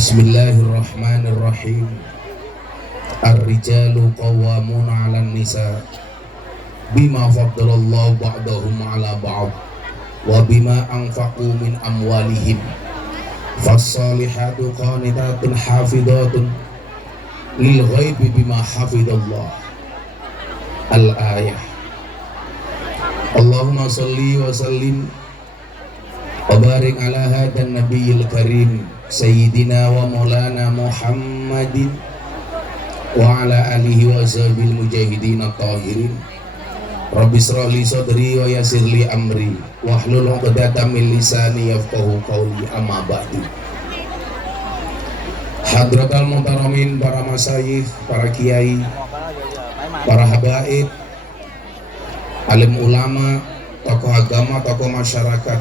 Bismillahirrahmanirrahim. Ar-rijalu qawwamuna 'alan nisa bima faddalallahu ba'dahum 'ala ba'd wa bima anfaqu min amwalihim. Fas-salihatu qanitatun hafidhatun lil ghaibi bima hafidallah. Al-ayah. Allahumma salli wa sallim wa barik ala hadan nabiyil karim Sayyidina wa maulana Muhammadin wa ala alihi wa sahbihi mujahidin at-tahirin. Rabbi shrah li sadri wa yassir li amri wahlul 'uqdatam min lisani yafqahu qawli, amma ba'du. Hadratal muhtaramin, para masyayikh, para kiai, para habaib, alim ulama, tokoh agama, tokoh masyarakat,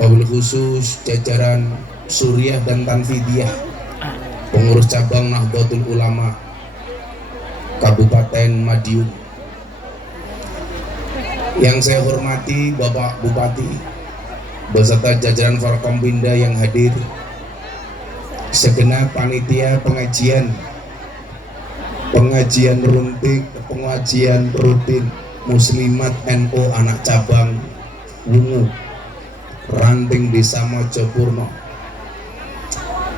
wabil khusus jajaran Suriah dan Tanfidiyah, pengurus cabang Nahdlatul Ulama Kabupaten Madiun. Yang saya hormati Bapak Bupati beserta jajaran Forkompinda yang hadir, segenap panitia pengajian rutin Muslimat NU anak cabang Wungu Ranting Desa Mojopurno,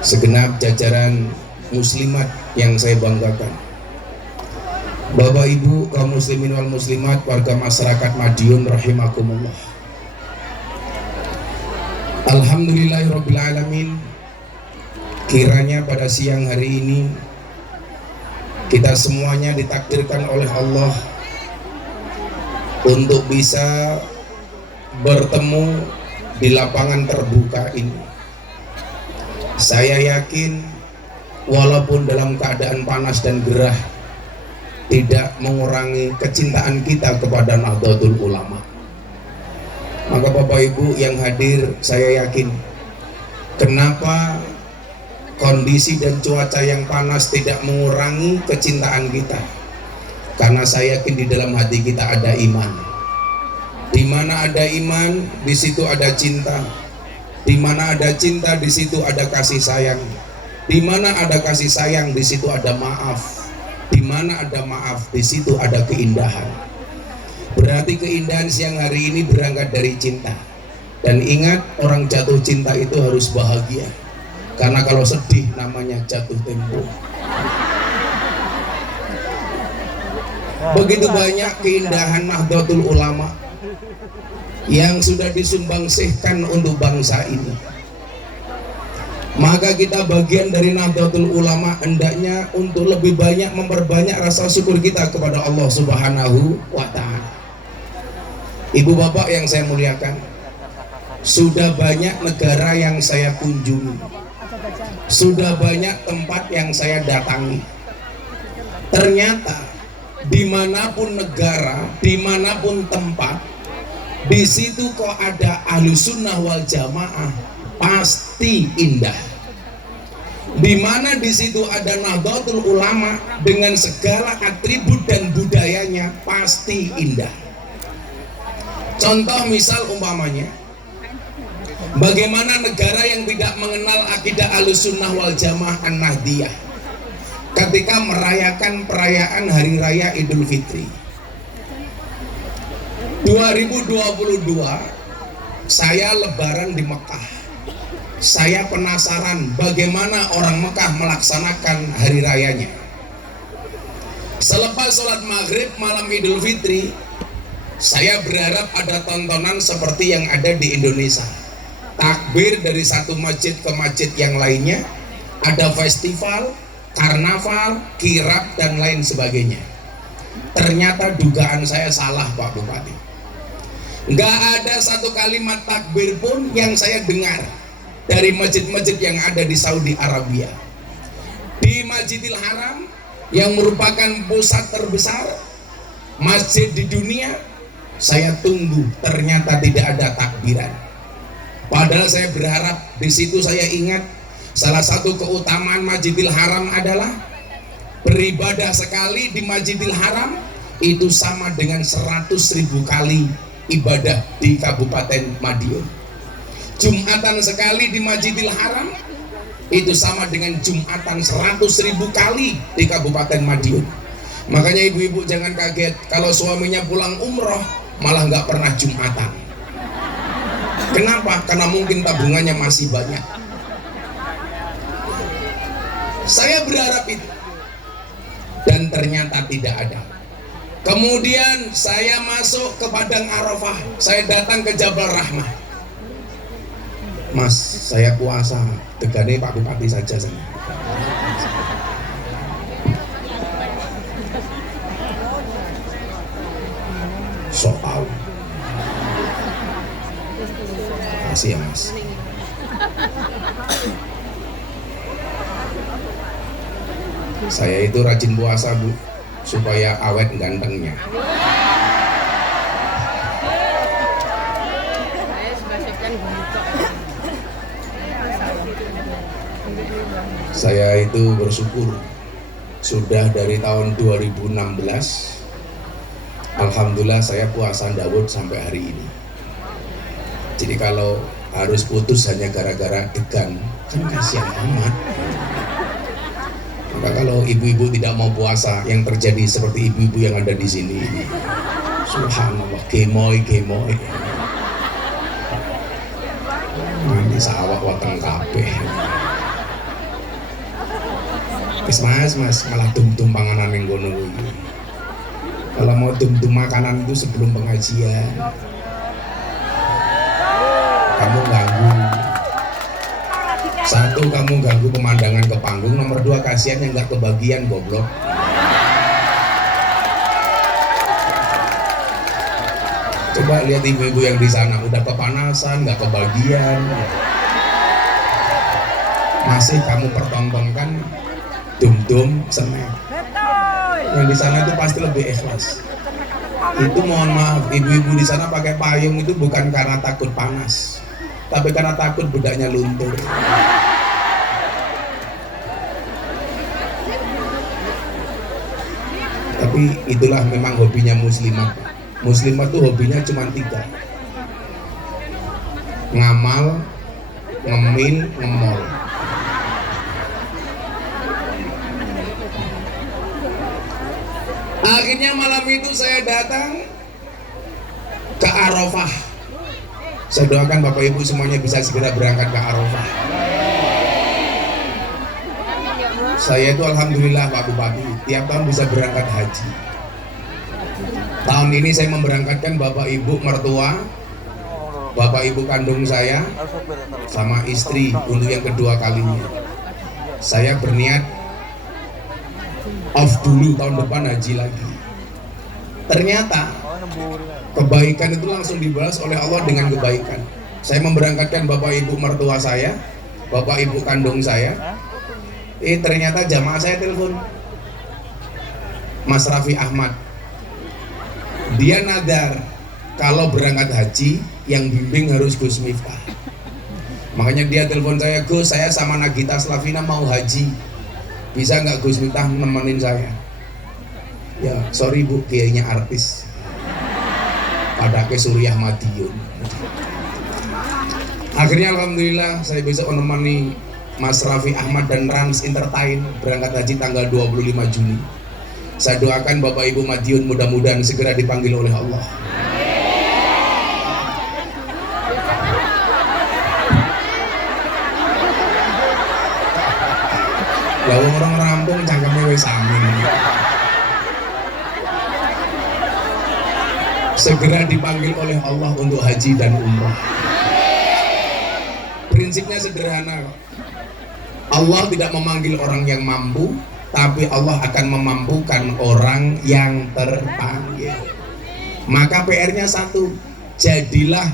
segenap jajaran muslimat yang saya banggakan, Bapak Ibu kaum muslimin wal muslimat, warga masyarakat Madiun rahimakumullah. Alhamdulillahirabbil alamin. Kiranya pada siang hari ini kita semuanya ditakdirkan oleh Allah untuk bisa bertemu di lapangan terbuka ini. Saya yakin walaupun dalam keadaan panas dan gerah, tidak mengurangi kecintaan kita kepada Nahdlatul Ulama. Maka Bapak Ibu yang hadir, saya yakin kenapa kondisi dan cuaca yang panas tidak mengurangi kecintaan kita, karena saya yakin di dalam hati kita ada iman. Di mana ada iman, di situ ada cinta. Di mana ada cinta, di situ ada kasih sayang. Di mana ada kasih sayang, di situ ada maaf. Di mana ada maaf, di situ ada keindahan. Berarti keindahan siang hari ini berangkat dari cinta. Dan ingat, orang jatuh cinta itu harus bahagia. Karena kalau sedih namanya jatuh tempo. Begitu banyak keindahan Nahdlatul Ulama yang sudah disumbangsihkan untuk bangsa ini. Maka kita bagian dari Nahdlatul Ulama hendaknya untuk lebih banyak memperbanyak rasa syukur kita kepada Allah Subhanahu wa Ta'ala. Ibu bapak yang saya muliakan, sudah banyak negara yang saya kunjungi, sudah banyak tempat yang saya datangi. Ternyata dimanapun negara, dimanapun tempat, di situ kok ada Ahlus Sunnah wal Jamaah, pasti indah. Di mana di situ ada Nahdlatul Ulama dengan segala atribut dan budayanya, pasti indah. Contoh misal umpamanya, bagaimana negara yang tidak mengenal akidah Ahlus Sunnah wal Jamaah An-Nahdiyah ketika merayakan perayaan Hari Raya Idul Fitri 2022, saya lebaran di Mekah. Saya penasaran bagaimana orang Mekah melaksanakan hari rayanya. Selepas sholat maghrib malam Idul Fitri, saya berharap ada tontonan seperti yang ada di Indonesia. Takbir dari satu masjid ke masjid yang lainnya, ada festival, karnaval, kirab, dan lain sebagainya. Ternyata dugaan saya salah, Pak Bupati. Nggak ada satu kalimat takbir pun yang saya dengar dari masjid-masjid yang ada di Saudi Arabia. Di Masjidil Haram yang merupakan pusat terbesar masjid di dunia, saya tunggu ternyata tidak ada takbiran. Padahal saya berharap, di situ saya ingat salah satu keutamaan Masjidil Haram adalah beribadah sekali di Masjidil Haram itu sama dengan 100.000 kali ibadah di Kabupaten Madiun. Jumatan sekali di Masjidil Haram Itu sama dengan Jumatan 100.000 kali di Kabupaten Madiun. Makanya ibu-ibu jangan kaget kalau suaminya pulang umroh malah nggak pernah Jumatan. Kenapa? Karena mungkin tabungannya masih banyak. Saya berharap itu, dan ternyata tidak ada. Kemudian saya masuk ke Padang Arafah, saya datang ke Jabal Rahmah. Mas, saya puasa, tegane Pak Bupati saja saya. Sok tahu. Makasih ya Mas. Saya itu rajin puasa Bu, supaya awet gantengnya. Saya itu bersyukur sudah dari tahun 2016 alhamdulillah saya puasa Daud sampai hari ini. Jadi kalau harus putus hanya gara-gara degan kan kasihan amat. Maka kalau ibu-ibu tidak mau puasa, yang terjadi seperti ibu-ibu yang ada di sini ini, subhanallah, gemoy nanti sawak wateng kabeh. Mas malah dum-dum panganan yang gono ini. Kalau mau dum-dum makanan itu sebelum pengajian, kamu ganggu. Satu, kamu ganggu pemandangan ke panggung. Nomor dua, kasihan yang nggak kebagian, goblok. Coba lihat ibu-ibu yang di sana udah kepanasan, nggak kebagian, masih kamu pertontonkan dum-dum snack. Yang di sana itu pasti lebih ikhlas. Itu mohon maaf, ibu-ibu di sana pakai payung itu bukan karena takut panas, tapi karena takut bedaknya luntur. Tapi itulah memang hobinya muslimah. Muslimah tuh hobinya cuma 3: ngamal, ngemil, ngemol. Akhirnya malam itu saya datang ke Arafah. Saya doakan Bapak Ibu semuanya bisa segera berangkat ke Arafah. Saya itu alhamdulillah Pak Bupati, tiap tahun bisa berangkat haji. Tahun ini saya memberangkatkan Bapak Ibu mertua, Bapak Ibu kandung saya, sama istri untuk yang kedua kalinya. Saya berniat off dulu, tahun depan haji lagi. Ternyata kebaikan itu langsung dibalas oleh Allah dengan kebaikan. Saya memberangkatkan Bapak Ibu mertua saya, Bapak Ibu kandung saya. Ternyata jamaah saya telepon Mas Raffi Ahmad. Dia nadar kalau berangkat haji yang bimbing harus Gus Miftah. Makanya dia telepon saya, Gus, saya sama Nagita Slavina mau haji, bisa nggak Gus Miftah nemenin saya? Ya sorry Bu, kayaknya artis pada ke Suriah Madiun. Akhirnya alhamdulillah saya bisa menemani Mas Raffi Ahmad dan Rans Entertain berangkat haji tanggal 25 Juni. Saya doakan Bapak Ibu Madiun mudah-mudahan segera dipanggil oleh Allah. Lah orang rampung cangkeme wis amin. Segera dipanggil oleh Allah untuk haji dan umrah. Prinsipnya sederhana. Allah tidak memanggil orang yang mampu, tapi Allah akan memampukan orang yang terpanggil. Maka PR-nya satu, jadilah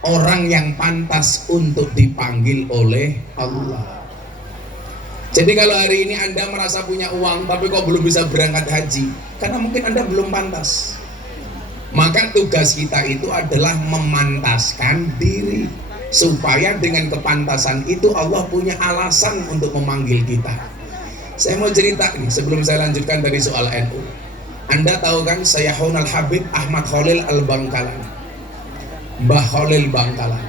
orang yang pantas untuk dipanggil oleh Allah. Jadi kalau hari ini Anda merasa punya uang tapi kok belum bisa berangkat haji, karena mungkin Anda belum pantas. Maka tugas kita itu adalah memantaskan diri, supaya dengan kepantasan itu Allah punya alasan untuk memanggil kita. Saya mau cerita nih sebelum saya lanjutkan dari soal NU. Anda tahu kan Sayyahun Al-Habib Ahmad Khalil Al-Bangkalan, Mbah Khalil Bangkalan.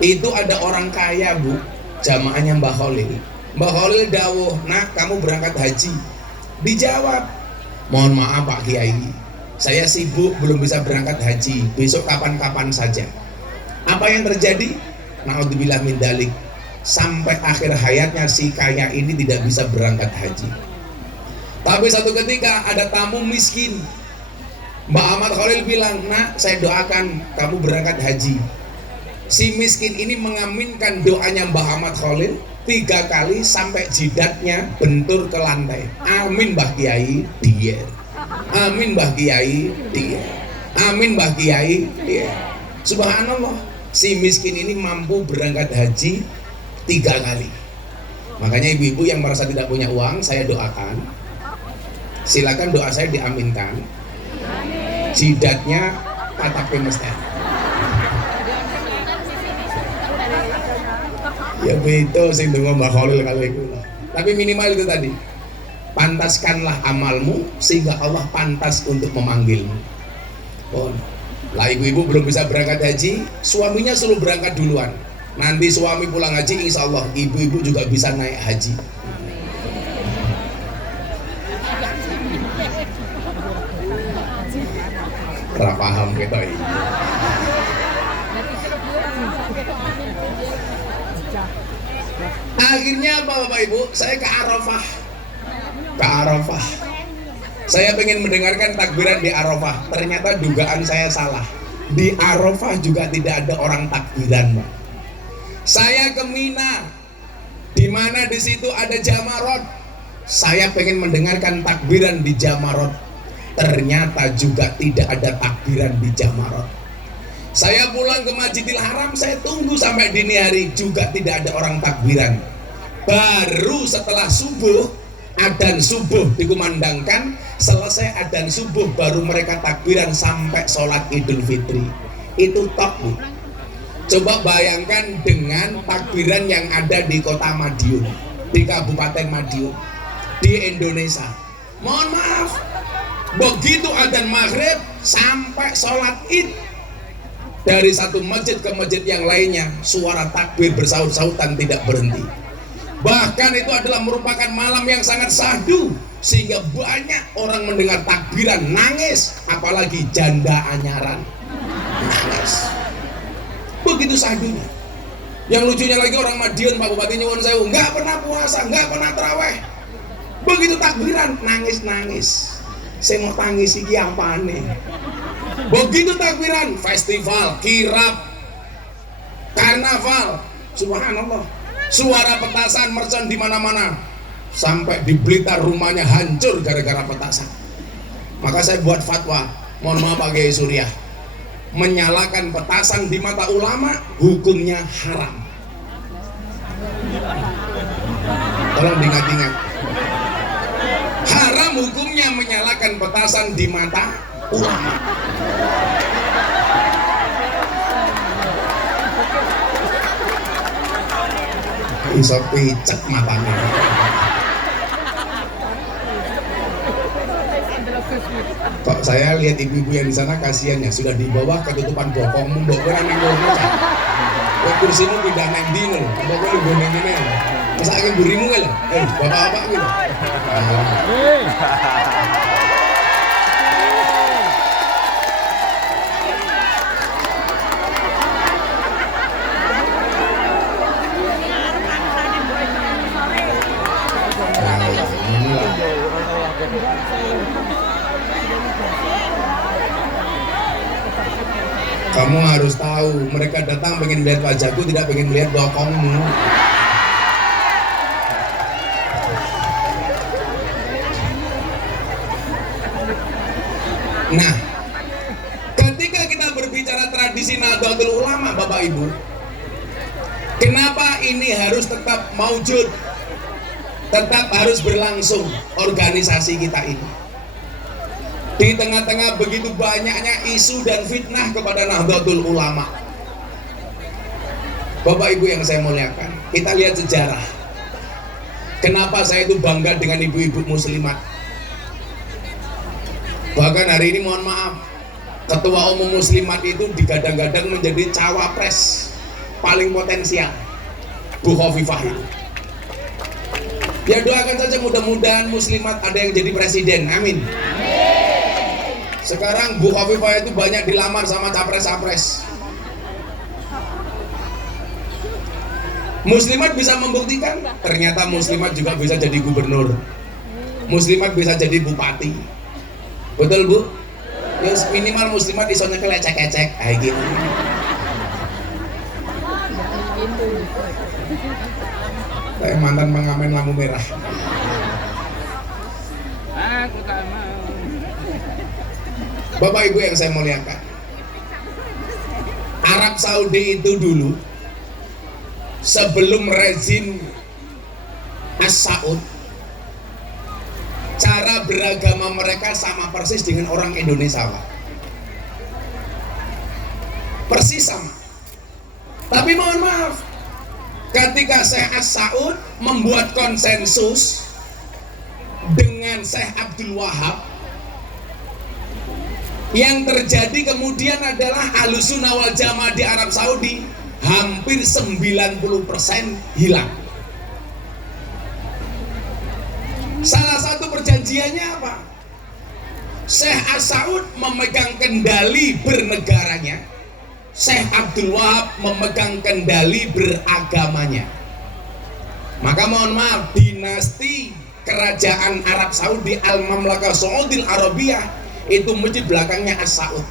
Itu ada orang kaya Bu, jamaahnya Mbah Khalil. Mbah Khalil dawuh, "Nak, kamu berangkat haji." Dijawab, "Mohon maaf Pak Kiai, saya sibuk belum bisa berangkat haji, besok kapan-kapan saja." Apa yang terjadi? Naudzubillah min dalik, sampai akhir hayatnya si kaya ini tidak bisa berangkat haji. Tapi satu ketika ada tamu miskin, Mbak Ahmad Khalil bilang, "Nak, saya doakan kamu berangkat haji." Si miskin ini mengaminkan doanya Mbah Ahmad Khalil 3 kali sampai jidatnya bentur ke lantai. Amin Mbah Kiai, dia. Amin Mbah Kiai, dia. Amin Mbah Kiai, dia. Subhanallah, si miskin ini mampu berangkat haji 3 kali. Makanya ibu-ibu yang merasa tidak punya uang, saya doakan, silakan doa saya diaminkan. Jidatnya patah mesti. Ya betul sing donga Mbah Khalil kali itu. Tapi minimal itu tadi. Pantaskanlah amalmu sehingga Allah pantas untuk memanggilmu. Oh, lah ibu-ibu belum bisa berangkat haji, suaminya suruh berangkat duluan. Nanti suami pulang haji, insya Allah ibu-ibu juga bisa naik haji. Ora paham kita ini. Akhirnya apa Bapak Ibu? Saya ke Arafah. Saya pengen mendengarkan takbiran di Arafah. Ternyata dugaan saya salah. Di Arafah juga tidak ada orang takbiran, Pak. Saya ke Mina, di mana di situ ada Jamarot. Saya pengen mendengarkan takbiran di Jamarot. Ternyata juga tidak ada takbiran di Jamarot. Saya pulang ke Masjidil Haram, saya tunggu sampai dini hari juga tidak ada orang takbiran. Baru setelah subuh, adzan subuh dikumandangkan, selesai adzan subuh baru mereka takbiran sampai sholat Idul Fitri. Itu top, Bu. Coba bayangkan dengan takbiran yang ada di kota Madiun, di Kabupaten Madiun, di Indonesia. Mohon maaf, begitu adzan maghrib sampai sholat Id, dari satu masjid ke masjid yang lainnya suara takbir bersaut-sautan tidak berhenti. Bahkan itu adalah merupakan malam yang sangat syahdu, sehingga banyak orang mendengar takbiran nangis, apalagi janda anyaran nangis. Begitu syahdunya. Yang lucunya lagi orang Madiun, Pak Bupati Nyuwun Sewu, nggak pernah puasa, nggak pernah taraweh. Begitu takbiran nangis-nangis. Saya mau tangis iki apane? Begitu takbiran, festival, kirab, karnaval, subhanallah. Suara petasan mercon di mana-mana. Sampai di Blitar rumahnya hancur gara-gara petasan. Maka saya buat fatwa, mohon maaf Pak Kiai Surya, menyalakan petasan di mata ulama hukumnya haram. Tolong diingat-ingat. Haram hukumnya menyalakan petasan di mata ulama. Iso picek matanya. Kok saya lihat ibu-ibu yang di sana kasihannya, sudah di bawah ketutupan bokong, mbok kowe nang ngono. Kok kursimu pindah nang ndi lho, mbok kowe nggo nang ngene. Mesake mburimu kowe lho. Bapak-bapak kuwi lho. Kamu harus tahu, mereka datang pengen melihat wajahku, tidak pengen melihat bokongmu. Nah, ketika kita berbicara tradisi Nahdlatul Ulama, Bapak Ibu, kenapa ini harus tetap maujud, tetap harus berlangsung organisasi kita ini? Di tengah-tengah begitu banyaknya isu dan fitnah kepada Nahdlatul Ulama. Bapak Ibu yang saya muliakan, kita lihat sejarah. Kenapa saya itu bangga dengan ibu-ibu muslimat. Bahkan hari ini mohon maaf, Ketua Umum Muslimat itu digadang-gadang menjadi cawapres paling potensial. Bu Khofifah itu. Ya doakan saja mudah-mudahan muslimat ada yang jadi presiden, amin. Sekarang Bu Khofifah itu banyak dilamar sama capres-capres. Muslimat bisa membuktikan, ternyata muslimat juga bisa jadi gubernur, muslimat bisa jadi bupati, betul Bu? Ya minimal muslimat iso nyekel ecek-ecek kayak gitu. Saya mantan pengamen lampu merah. Aku tak mau. Bapak Ibu yang saya muliakan, Arab Saudi itu dulu sebelum rezim As-Saud, cara beragama mereka sama persis dengan orang Indonesia, Pak. Persis sama. Tapi mohon maaf, ketika Syekh As-Saud membuat konsensus dengan Syekh Abdul Wahab, yang terjadi kemudian adalah Ahlussunnah wal Jamaah di Arab Saudi hampir 90% hilang. Salah satu perjanjiannya apa? Syekh As-Saud memegang kendali bernegaranya, Syekh Abdul Wahab memegang kendali beragamanya. Maka mohon maaf, dinasti kerajaan Arab Saudi Al-Mamlakah Saudil Arabiyah itu masjid belakangnya As-Saud.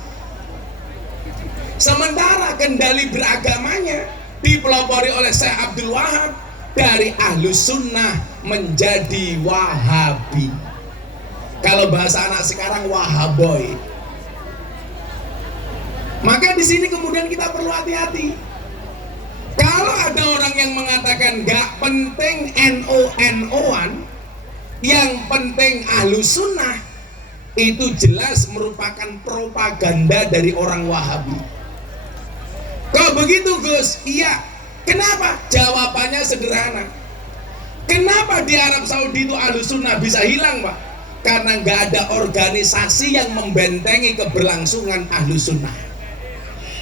Sementara kendali beragamanya dipelopori oleh Syekh Abdul Wahab dari Ahlus Sunnah menjadi Wahabi. Kalau bahasa anak sekarang Wahaboy. Maka di sini kemudian kita perlu hati-hati. Kalau ada orang yang mengatakan gak penting NO-NO-an, yang penting Ahlus Sunnah, itu jelas merupakan propaganda dari orang Wahabi. Kok begitu Gus? Iya. Kenapa? Jawabannya sederhana. Kenapa di Arab Saudi itu Ahlus Sunnah bisa hilang, Pak? Karena nggak ada organisasi yang membentengi keberlangsungan Ahlus Sunnah.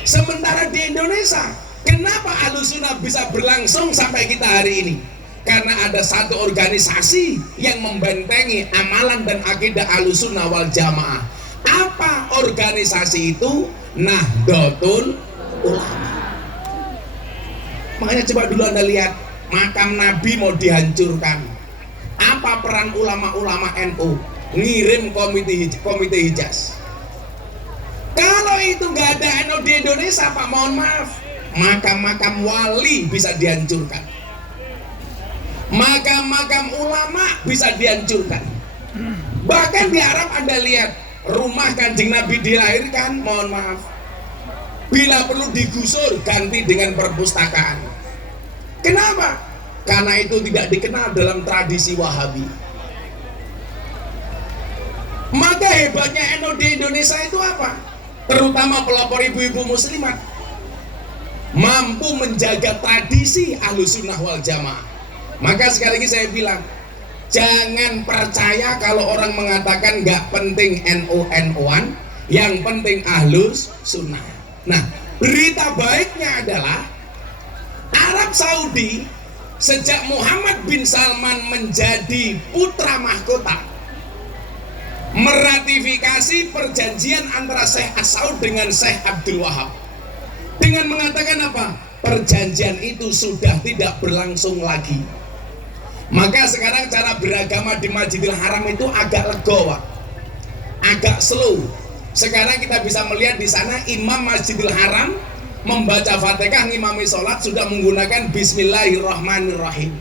Sementara di Indonesia, kenapa Ahlus Sunnah bisa berlangsung sampai kita hari ini? Karena ada satu organisasi yang membentengi amalan dan akidah Ahlus Sunnah wal Jamaah. Apa organisasi itu? Nahdlatul Ulama. Makanya coba dulu Anda lihat, makam Nabi mau dihancurkan. Apa peran ulama-ulama NU? Ngirim komite Hijaz. Kalau itu nggak ada NU di Indonesia, Pak, mohon maaf, makam-makam wali bisa dihancurkan, makam-makam ulama bisa dihancurkan. Bahkan di Arab Anda lihat, rumah Kanjeng Nabi dilahirkan, mohon maaf, bila perlu digusur ganti dengan perpustakaan. Kenapa? Karena itu tidak dikenal dalam tradisi Wahabi. Maka hebatnya NU di Indonesia itu apa? Terutama pelopor ibu-ibu muslimat, mampu menjaga tradisi Ahlus Sunnah wal Jamaah. Maka sekali lagi saya bilang, jangan percaya kalau orang mengatakan gak penting NU-NU-an, yang penting Ahlus Sunnah. Nah, berita baiknya adalah Arab Saudi sejak Muhammad bin Salman menjadi putra mahkota meratifikasi perjanjian antara Syekh As-Saud dengan Syekh Abdul Wahab dengan mengatakan apa? Perjanjian itu sudah tidak berlangsung lagi. Maka sekarang cara beragama di Masjidil Haram itu agak legowo, agak slow. Sekarang kita bisa melihat di sana imam Masjidil Haram membaca Fatihah, ngimami sholat sudah menggunakan Bismillahirrahmanirrahim.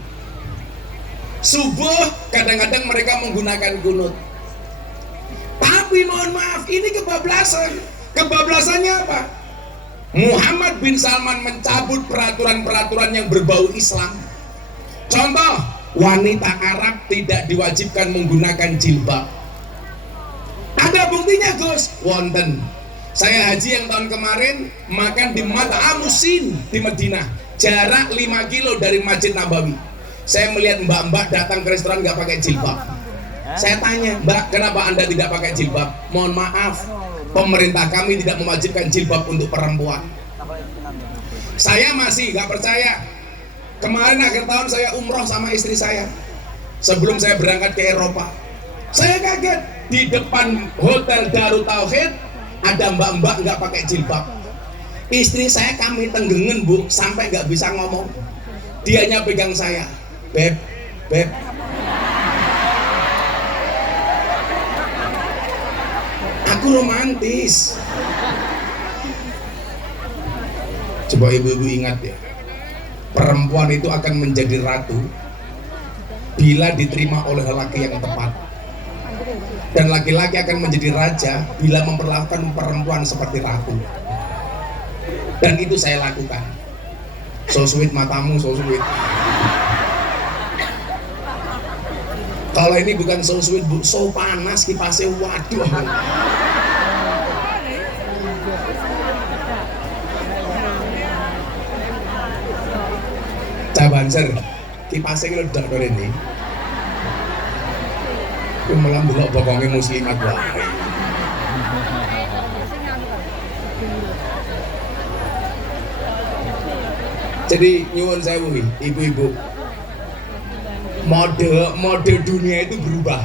Subuh kadang-kadang mereka menggunakan kunut. Tapi mohon maaf, ini kebablasan. Kebablasannya apa? Muhammad bin Salman mencabut peraturan-peraturan yang berbau Islam. Contoh, wanita Arab tidak diwajibkan menggunakan jilbab. Ada buktinya Gus? Wonten. Saya haji yang tahun kemarin makan di Mat'am Musin di Madinah, jarak 5 kilo dari Masjid Nabawi. Saya melihat mbak-mbak datang ke restoran nggak pakai jilbab. Saya tanya, Mbak, kenapa Anda tidak pakai jilbab? Mohon maaf, pemerintah kami tidak mewajibkan jilbab untuk perempuan. Saya masih nggak percaya Kemarin akhir tahun saya umroh sama istri saya. Sebelum saya berangkat ke Eropa, saya kaget di depan hotel Darut Tauhid ada mbak-mbak nggak pakai jilbab. Istri saya kami tenggengen bu, sampai nggak bisa ngomong. Dianya pegang saya, beb, beb. Aku romantis. Coba ibu-ibu ingat ya, perempuan itu akan menjadi ratu bila diterima oleh laki yang tepat, dan laki-laki akan menjadi raja bila memperlakukan perempuan seperti ratu. Dan itu saya lakukan. So sweet matamu, so sweet. Kalau ini bukan so sweet bu, so panas kipasnya, waduh. Cabanser, kipasnya ngeledak dari ini. Aku malah belok bokongnya muslimat wae. Jadi nyuwun sewu ibu-ibu, mode dunia itu berubah,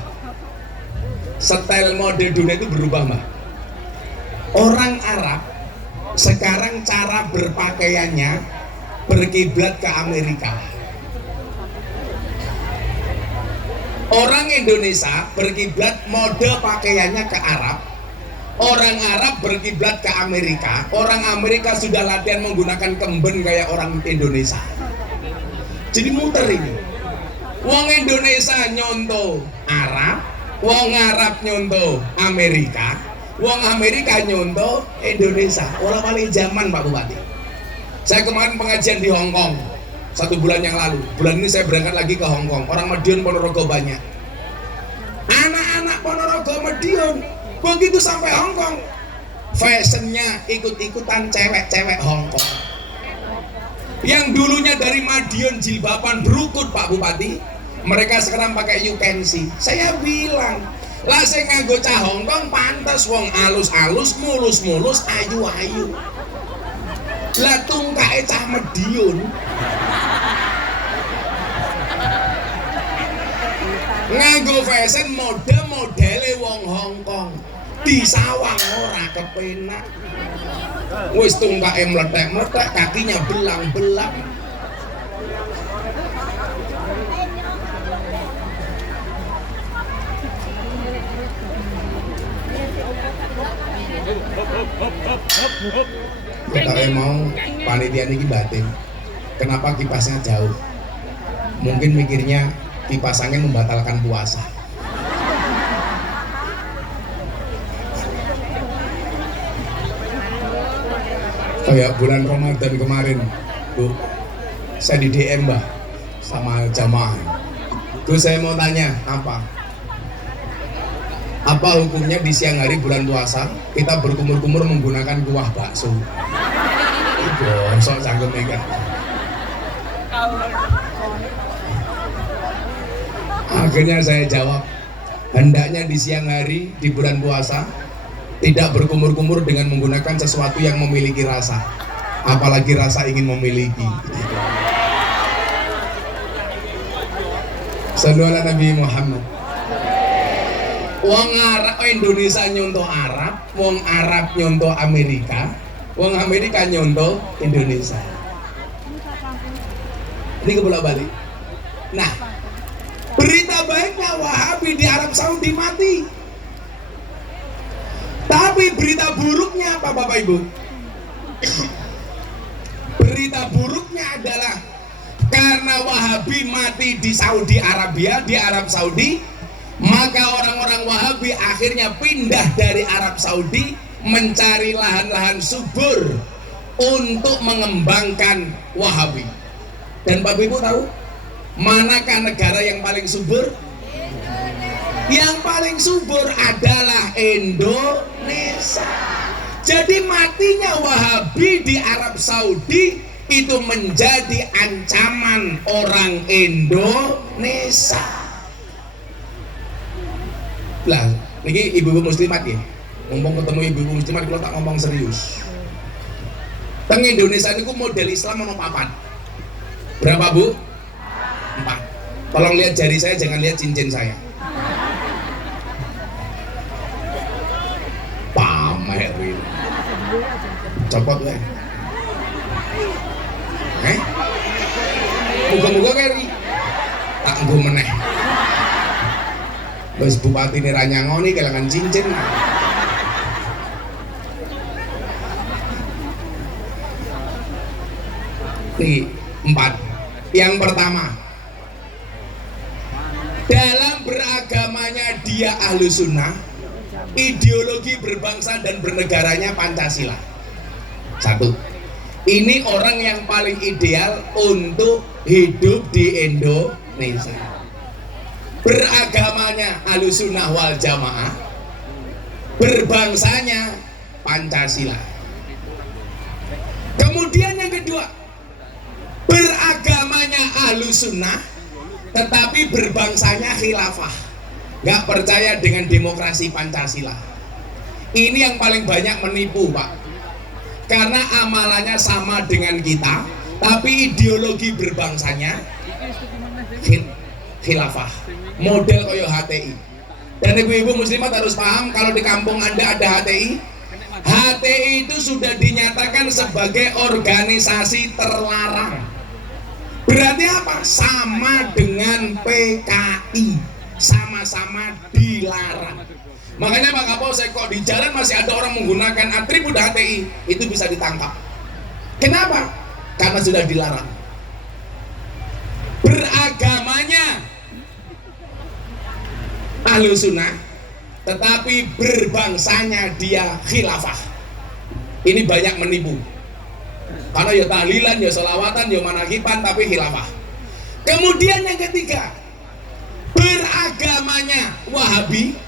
style mode dunia itu berubah mbak. Orang Arab sekarang cara berpakaiannya berkiblat ke Amerika. Orang Indonesia berkiblat mode pakaiannya ke Arab. Orang Arab berkiblat ke Amerika. Orang Amerika sudah latihan menggunakan kemben kayak orang Indonesia. Jadi muter ini. Wong Indonesia nyontoh Arab, wong Arab nyontoh Amerika, wong Amerika nyontoh Indonesia. Olah paling zaman Pak Bupati. Saya kemarin pengajian di Hong Kong 1 bulan yang lalu. Bulan ini saya berangkat lagi ke Hong Kong. Orang Madiun Ponorogo banyak. Anak-anak Ponorogo Madiun begitu sampai Hong Kong, fashionnya ikut-ikutan cewek-cewek Hong Kong. Yang dulunya dari Madiun jilbaban berukut Pak Bupati, mereka sekarang pakai you can see. Saya bilang, lah saya nganggo cah Hong Kong pantas wong alus-alus, mulus-mulus, ayu-ayu. Lah tungkae cah Madiun nganggo fashion modele wong Hong Kong, disawang ora kepenak. Wis tungkae meletek-meletek, kakinya belang-belang. Kita mau panitia ini batin. Kenapa kipasnya jauh? Mungkin mikirnya kipas angin membatalkan puasa. Kayak bulan Ramadan kemarin, Bu, saya di DM Mbah sama jamaah. Terus saya mau tanya, apa hukumnya di siang hari bulan puasa kita berkumur-kumur menggunakan kuah bakso? Bosok canggung mega. Akhirnya saya jawab, hendaknya di siang hari di bulan puasa tidak berkumur-kumur dengan menggunakan sesuatu yang memiliki rasa, apalagi rasa ingin memiliki. Sallu ala Nabi Muhammad. Wong Arab Indonesia nyontoh Arab, wong Arab nyontoh Amerika, wong Amerika nyontoh Indonesia. Ini kebolak-balik. Nah, berita baiknya Wahabi di Arab Saudi mati. Tapi berita buruknya apa Bapak Ibu? Berita buruknya adalah karena Wahabi mati di Saudi Arabia, di Arab Saudi, maka orang-orang Wahabi akhirnya pindah dari Arab Saudi mencari lahan-lahan subur untuk mengembangkan Wahabi. Dan Bapak Ibu tahu manakah negara yang paling subur? Yang paling subur adalah Indonesia. Jadi matinya Wahabi di Arab Saudi itu menjadi ancaman orang Indonesia. Lah, ini ibu-ibu muslimat ya. Ngomong ketemu ibu-ibu muslimat kalau tak ngomong serius. Teng Indonesia ini model Islam ono papat. Berapa Bu? 4. Tolong lihat jari saya, jangan lihat cincin saya. Pamer ini. Copot ya. Muga-muga keri. Tak nggo meneh. Wis bupati ini ranyangoni kelangan cincin. Nih 4. Yang pertama, dalam beragamanya dia ahlu sunnah, ideologi berbangsa dan bernegaranya Pancasila. 1. Ini orang yang paling ideal untuk hidup di Indonesia. Beragamanya ahlu sunnah wal jamaah, berbangsanya Pancasila. Kemudian yang kedua, beragamanya ahlu sunnah tetapi berbangsanya khilafah, nggak percaya dengan demokrasi Pancasila. Ini yang paling banyak menipu Pak, karena amalannya sama dengan kita tapi ideologi berbangsanya khilafah, model koyo HTI. Dan ibu-ibu muslimat harus paham, kalau di kampung Anda ada HTI, HTI itu sudah dinyatakan sebagai organisasi terlarang. Berarti apa? Sama dengan PKI, sama-sama dilarang. Makanya Pak Kapolsek, kok di jalan masih ada orang menggunakan atribut HTI, itu bisa ditangkap. Kenapa? Karena sudah dilarang. Beragamanya ahlu sunnah tetapi berbangsanya dia khilafah. Ini banyak menipu, karena ya tahlilan, ya sholawatan, ya manakiban tapi khilafah. Kemudian yang ketiga, beragamanya Wahabi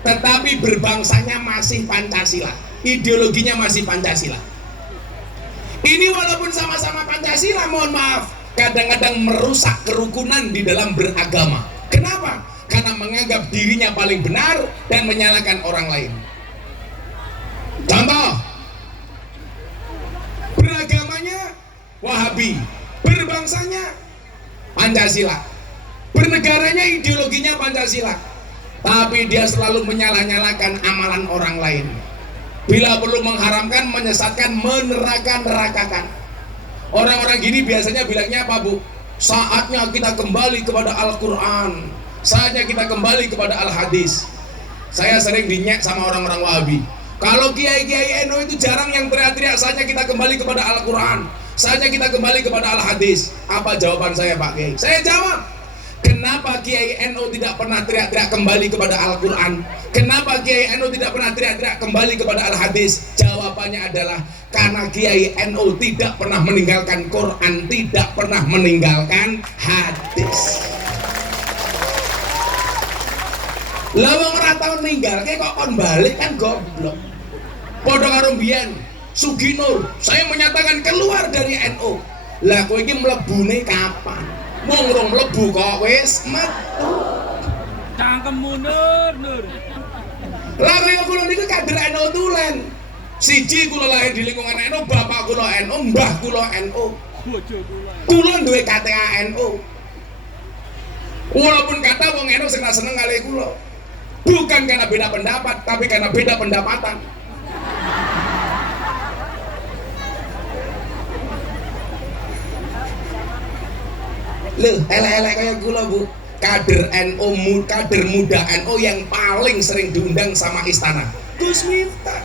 tetapi berbangsanya masih Pancasila, ideologinya masih Pancasila. Ini walaupun sama-sama Pancasila, mohon maaf, kadang-kadang merusak kerukunan di dalam beragama. Kenapa? Karena menganggap dirinya paling benar dan menyalahkan orang lain. Contoh, beragamanya Wahabi, berbangsanya Pancasila, bernegaranya ideologinya Pancasila, tapi dia selalu menyalah-nyalahkan amalan orang lain. Bila perlu mengharamkan, menyesatkan, meneraka-nerakakan. Orang-orang gini biasanya bilangnya apa Bu? Saatnya kita kembali kepada Al-Quran, saatnya kita kembali kepada Al-Hadis. Saya sering dinyek sama orang-orang Wahabi, kalau kiai-kiai NU itu jarang yang teriak-teriak saatnya kita kembali kepada Al-Quran, saatnya kita kembali kepada Al-Hadis. Apa jawaban saya Pak Kiai? Saya jawab, kenapa Kiai NU tidak pernah teriak-teriak kembali kepada Al-Quran? Kenapa Kiai NU tidak pernah teriak-teriak kembali kepada Al-Hadis? Jawabannya adalah karena Kiai NU tidak pernah meninggalkan Quran, tidak pernah meninggalkan hadis. Lah wong ora tau ninggalke kok kon balik kan goblok. Padha karo mbiyen Suginur, saya menyatakan keluar dari NU. Lah kowe iki mlebune kapan? Wong rong mlebu kok wis metu. Cangkemmu Nur. Lah kaya kula niku kader NU tulen. Siji kula lahir di lingkungan NU, bapak kula NU, mbah kula NU. Bojo kula. Kula duwe KTA NU. Walaupun kata wong NU seneng kali kula. Bukan karena beda pendapat, tapi karena beda pendapatan. Loh, elek-elek kayak gula Bu. Kader NU, kader muda NU yang paling sering diundang sama istana, Gus Miftah.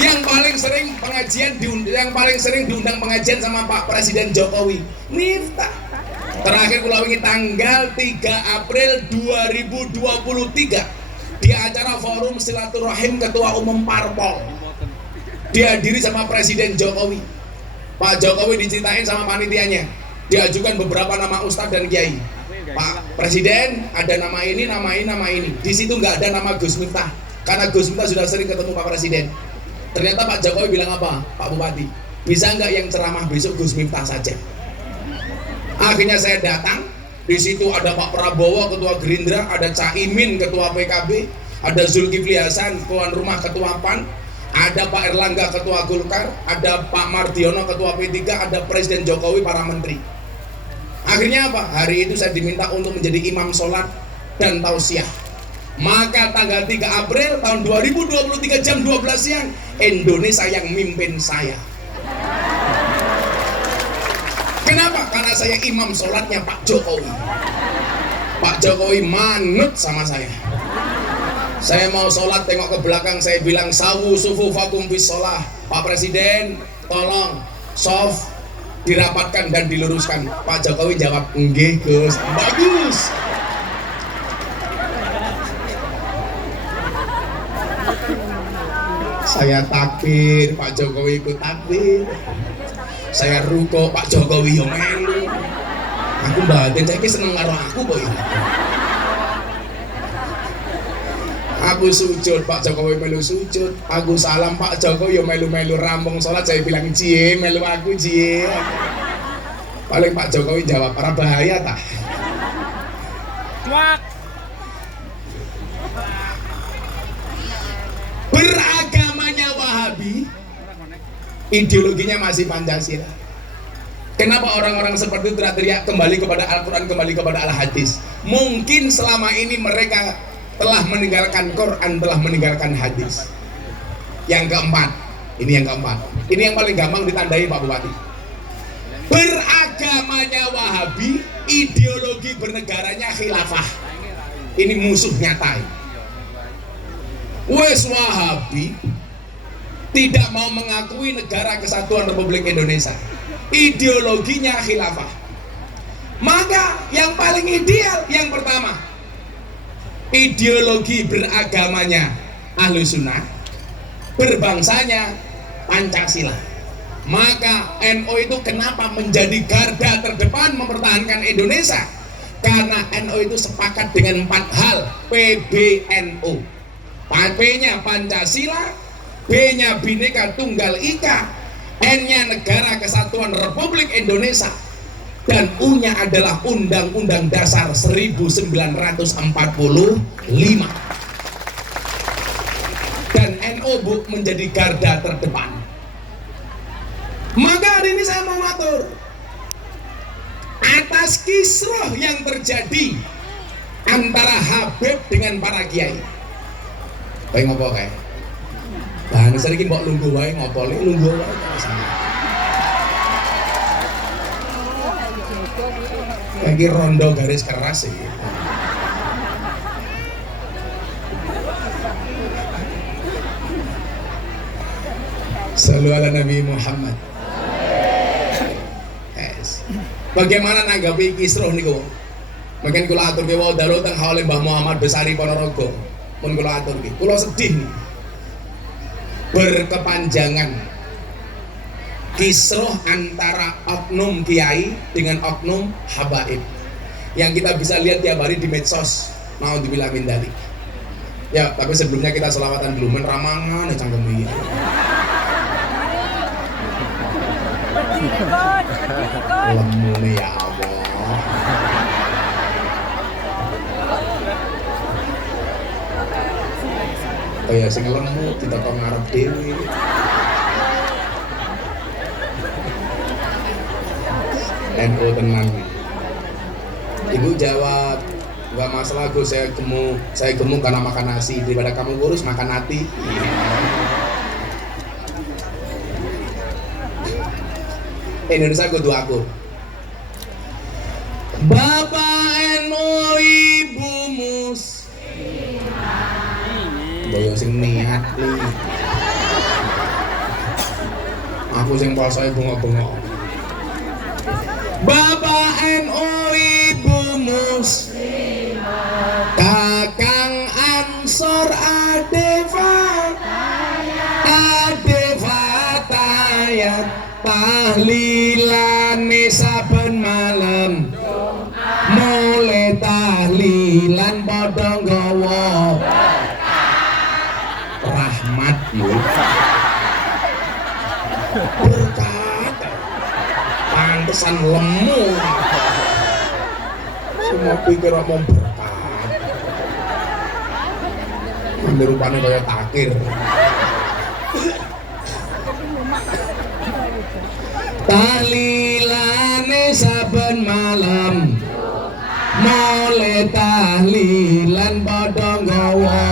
Yang paling sering pengajian yang paling sering diundang pengajian sama Pak Presiden Jokowi, Miftah. Terakhir kula wingi tanggal 3 April 2023 di acara forum silaturahim Ketua Umum Parpol, dihadiri sama Presiden Jokowi. Pak Jokowi diceritain sama panitianya, diajukan beberapa nama ustadz dan kiai. Pak Presiden, ada nama ini, nama ini, nama ini. Di situ nggak ada nama Gus Miftah, karena Gus Miftah sudah sering ketemu Pak Presiden. Ternyata Pak Jokowi bilang apa? Pak Bupati, bisa nggak yang ceramah besok Gus Miftah saja? Akhirnya saya datang, di situ ada Pak Prabowo Ketua Gerindra, ada Caimin Ketua PKB, ada Zulkifli Hasan tuan rumah Ketua PAN, ada Pak Erlangga ketua Golkar, ada Pak Mardiono ketua P3, ada Presiden Jokowi, para menteri. Akhirnya apa? Hari itu saya diminta untuk menjadi imam sholat dan tausiah. Maka tanggal 3 April tahun 2023 jam 12 siang, Indonesia yang mimpin saya. Kenapa? Karena saya imam sholatnya Pak Jokowi. Pak Jokowi manut sama saya. Saya mau sholat, tengok ke belakang, saya bilang sawu sufufakum bis sholah. Pak Presiden, tolong soft dirapatkan dan diluruskan. Pak Jokowi jawab, nggih Gus, bagus. Saya takbir, Pak Jokowi ikut takbir. Saya ruko, Pak Jokowi yo melu. Aku batin saiki seneng karo aku boy. Aku sujud, Pak Jokowi melu sujud. Aku salam, Pak Jokowi yo melu-melu rampung sholat. Saya bilang cie, melu aku cie. Paling Pak Jokowi jawab, para bahaya tak? Cuak. Beragamanya Wahabi, ideologinya masih Pancasila. Kenapa orang-orang seperti itu teriak kembali kepada Al-Quran, kembali kepada Al-Hadis? Mungkin selama ini mereka telah meninggalkan Quran, telah meninggalkan hadis. Yang keempat, ini yang paling gampang ditandai Pak Bupati. Beragamanya Wahabi, ideologi bernegaranya khilafah. Ini musuh nyata. Wes Wahabi tidak mau mengakui negara kesatuan Republik Indonesia. Ideologinya khilafah. Maka yang paling ideal yang pertama, ideologi beragamanya Ahlus Sunnah, berbangsanya Pancasila. Maka NU itu kenapa menjadi garda terdepan mempertahankan Indonesia? Karena NU itu sepakat dengan 4 hal. PBNU, P-nya Pancasila, B-nya Bhinneka Tunggal Ika, N-nya Negara Kesatuan Republik Indonesia, dan U-nya adalah Undang-Undang Dasar 1945. Dan NU menjadi garda terdepan. Maka hari ini saya mau ngatur atas kisruh yang terjadi antara Habib dengan para kiai. Baik ngopo kae? Bahan sedikit mbok lungguh wae ngopo li lungguh wae sama. Lagi rondo garis keras sih. Sallu ala Nabi Muhammad. Yes. Bagaimana nanggapi kisruh niku? Mungkin kula atur wae dalu teng haule Mbah Muhammad Besari Ponorogo. Mun kula atur iki, kula sedih nih. Berkepanjangan kisruh antara oknum kiai dengan oknum habaib yang kita bisa lihat tiap hari di medsos. Mau dibilangin dari. Ya, tapi sebelumnya kita selawatan dulu, menramangan cangkem iki. Lemune ya Allah. Kaya sing lemu ditata ngarep dhewe. NU tenang. Ibu jawab, nggak masalah Gus, saya gemuk karena makan nasi, daripada kamu kurus makan hati. Indonesia kudu aku. Bapak NU, Ibu Mus. Boyo sing niat li. Aku sing posoe bengok-bengok. Bapak NU, Ibu Mus. Kakang Ansor Adefatayat tahlilane saben malam. Mulai tahlilan padha nggawa rahmat yo. Berkat pantesan lemu. Semua pikir mau berkat. Ambil rupanya kayak takir. Tahlilane saben malam mole tahlilan padha nggawa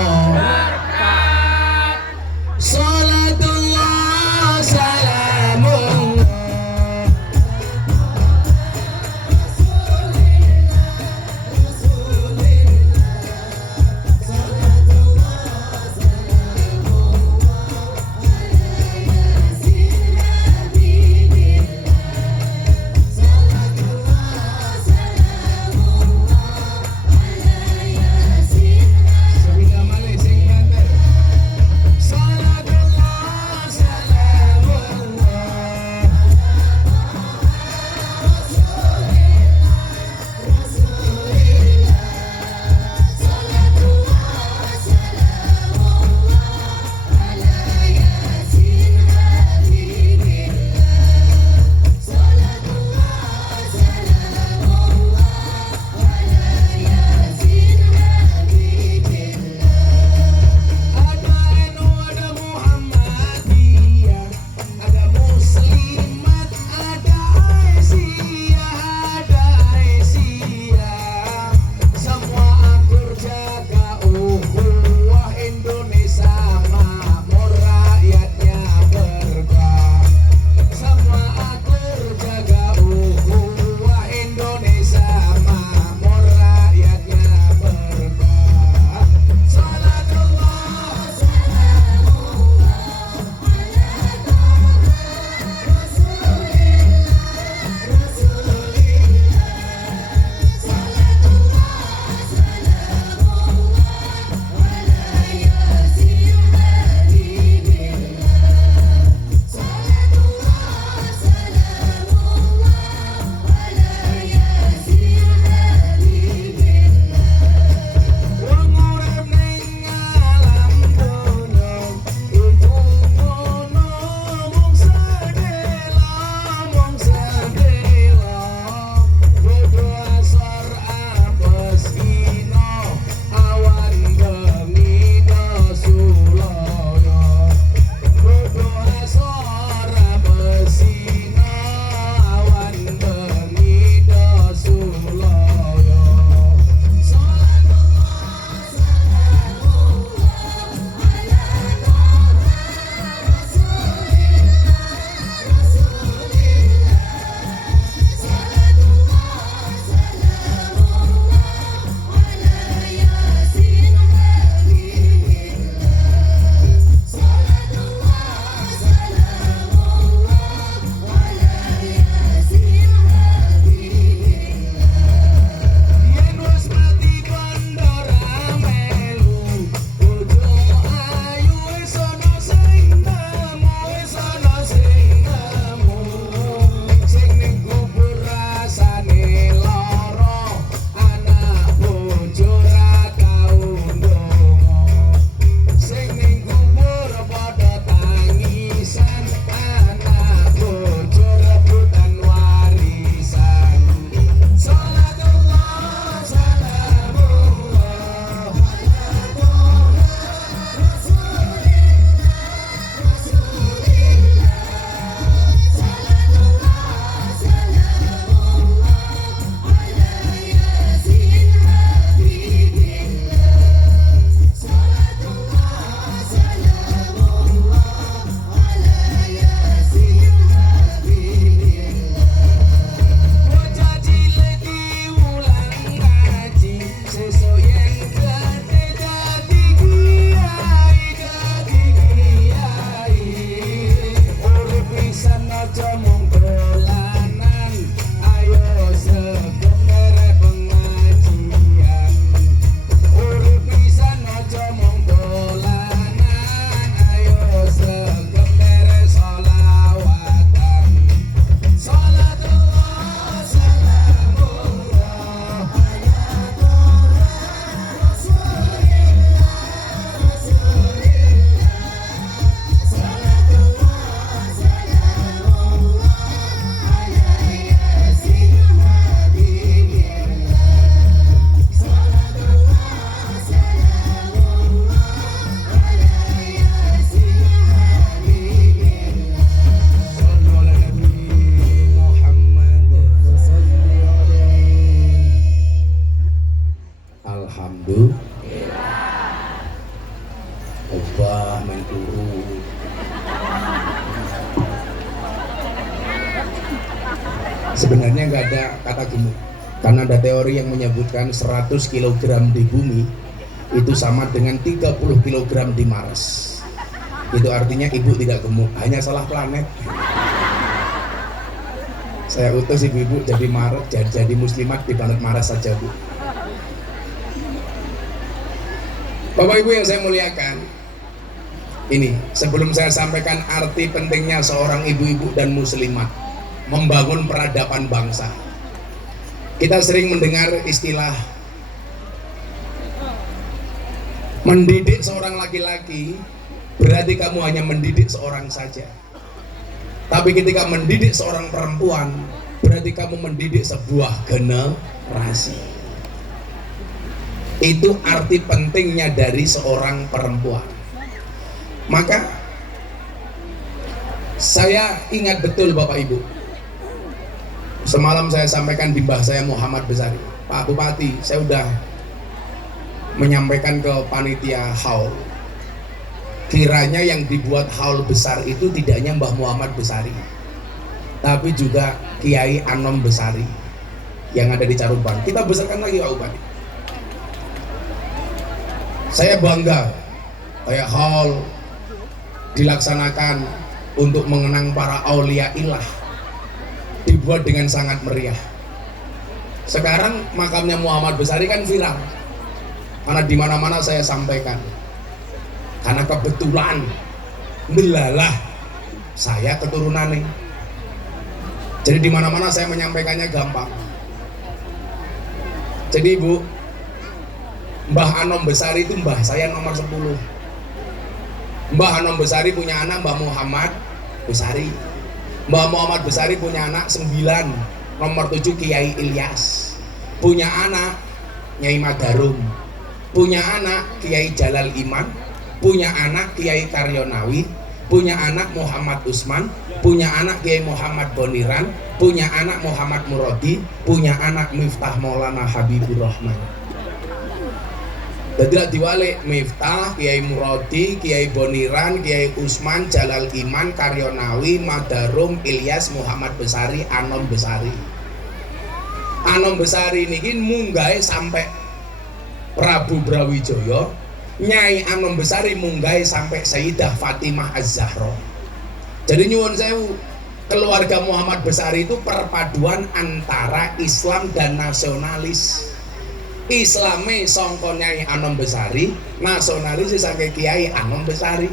salatullah salamullah ada kata gemuk. Karena ada teori yang menyebutkan 100 kg di bumi itu sama dengan 30 kg di Mars. Itu artinya ibu tidak gemuk, hanya salah planet. Saya utus ibu-ibu jadi jadi muslimat di planet Mars saja, Bu. Bapak Ibu yang saya muliakan, ini sebelum saya sampaikan arti pentingnya seorang ibu-ibu dan muslimat membangun peradaban bangsa. Kita sering mendengar istilah mendidik seorang laki-laki berarti kamu hanya mendidik seorang saja. Tapi ketika mendidik seorang perempuan berarti kamu mendidik sebuah generasi. Itu arti pentingnya dari seorang perempuan. Maka saya ingat betul Bapak Ibu, semalam saya sampaikan di mbah saya Muhammad Besari, Pak Bupati, saya sudah menyampaikan ke panitia haul, kiranya yang dibuat haul besar itu tidak hanya Mbah Muhammad Besari, tapi juga Kiai Anom Besari yang ada di Caruban. Kita besarkan lagi Pak Bupati. Saya bangga kayak haul dilaksanakan untuk mengenang para aulia ilah, dibuat dengan sangat meriah. Sekarang makamnya Muhammad Besari kan viral, karena di mana-mana saya sampaikan. Karena kebetulan belalah saya keturunan nih, jadi di mana-mana saya menyampaikannya gampang. Jadi Bu, Mbah Anom Besari itu mbah saya nomor 10. Mbah Anom Besari punya anak Mbah Muhammad Besari. Mbah Muhammad Besari punya anak 9, nomor 7 Kiai Ilyas. Punya anak Nyai Madarum. Punya anak Kiai Jalal Iman. Punya anak Kiai Karyonawi. Punya anak Muhammad Usman. Punya anak Kiai Muhammad Boniran. Punya anak Muhammad Murodi. Punya anak Miftah Maulana Habibur Rahman. Tidak diwalik Miftah, Kiai Murodi, Kiai Boniran, Kiai Usman, Jalal Iman, Karyonawi, Madarum, Ilyas, Muhammad Besari, Anom Besari. Anom Besari ini munggahe sampai Prabu Brawijaya, Nyai Anom Besari munggahe sampai Sayyidah Fatimah Az-Zahra. Jadi nyuwun sewu, keluarga Muhammad Besari itu perpaduan antara Islam dan nasionalis. Islame sangka Nyai Anom Besari, nasionalis saking Kiai Anom Besari.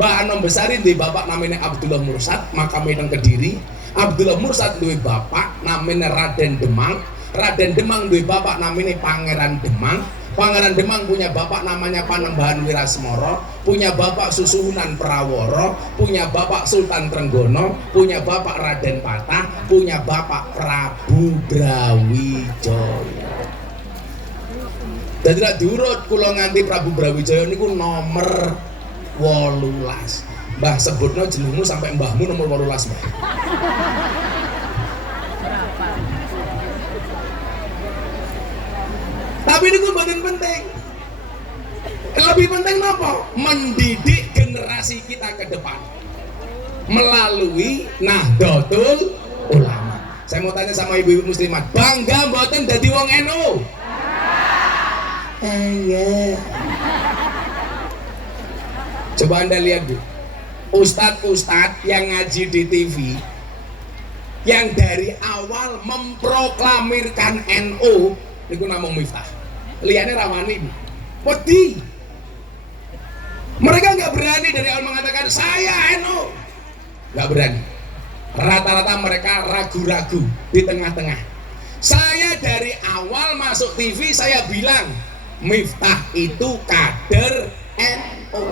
Mbah Anom Besari duwe bapak namanya Abdullah Mursad, makame nang Kediri. Abdullah Mursad duwe bapak namanya Raden Demang. Raden Demang duwe bapak namanya Pangeran Demang. Pangeran Demang punya bapak namanya Panembahan Wirasmara, punya bapak Susuhunan Prawara, punya bapak Sultan Trenggono, punya bapak Raden Patah, punya bapak Prabu Brawijaya. Dadi lak diurut kula nganti Prabu Brawijaya niku nomor 18. Mbah sebutno jenengmu sampai mbahmu nomor 18, Mbah. Tapi niku mboten penting. Lebih penting apa? Mendidik generasi kita ke depan melalui Nahdlatul Ulama. Saya mau tanya sama ibu-ibu muslimat, bangga mboten dadi wong NU? Iya. Coba Anda lihat Bu, ustadz-ustadz yang ngaji di TV yang dari awal memproklamirkan NU niku namung Miftah. Liyane rawani Bu. Wedi. Mereka nggak berani dari awal mengatakan saya NU. Nggak berani. Rata-rata mereka ragu-ragu di tengah-tengah. Saya dari awal masuk TV saya bilang Miftah itu kader NU.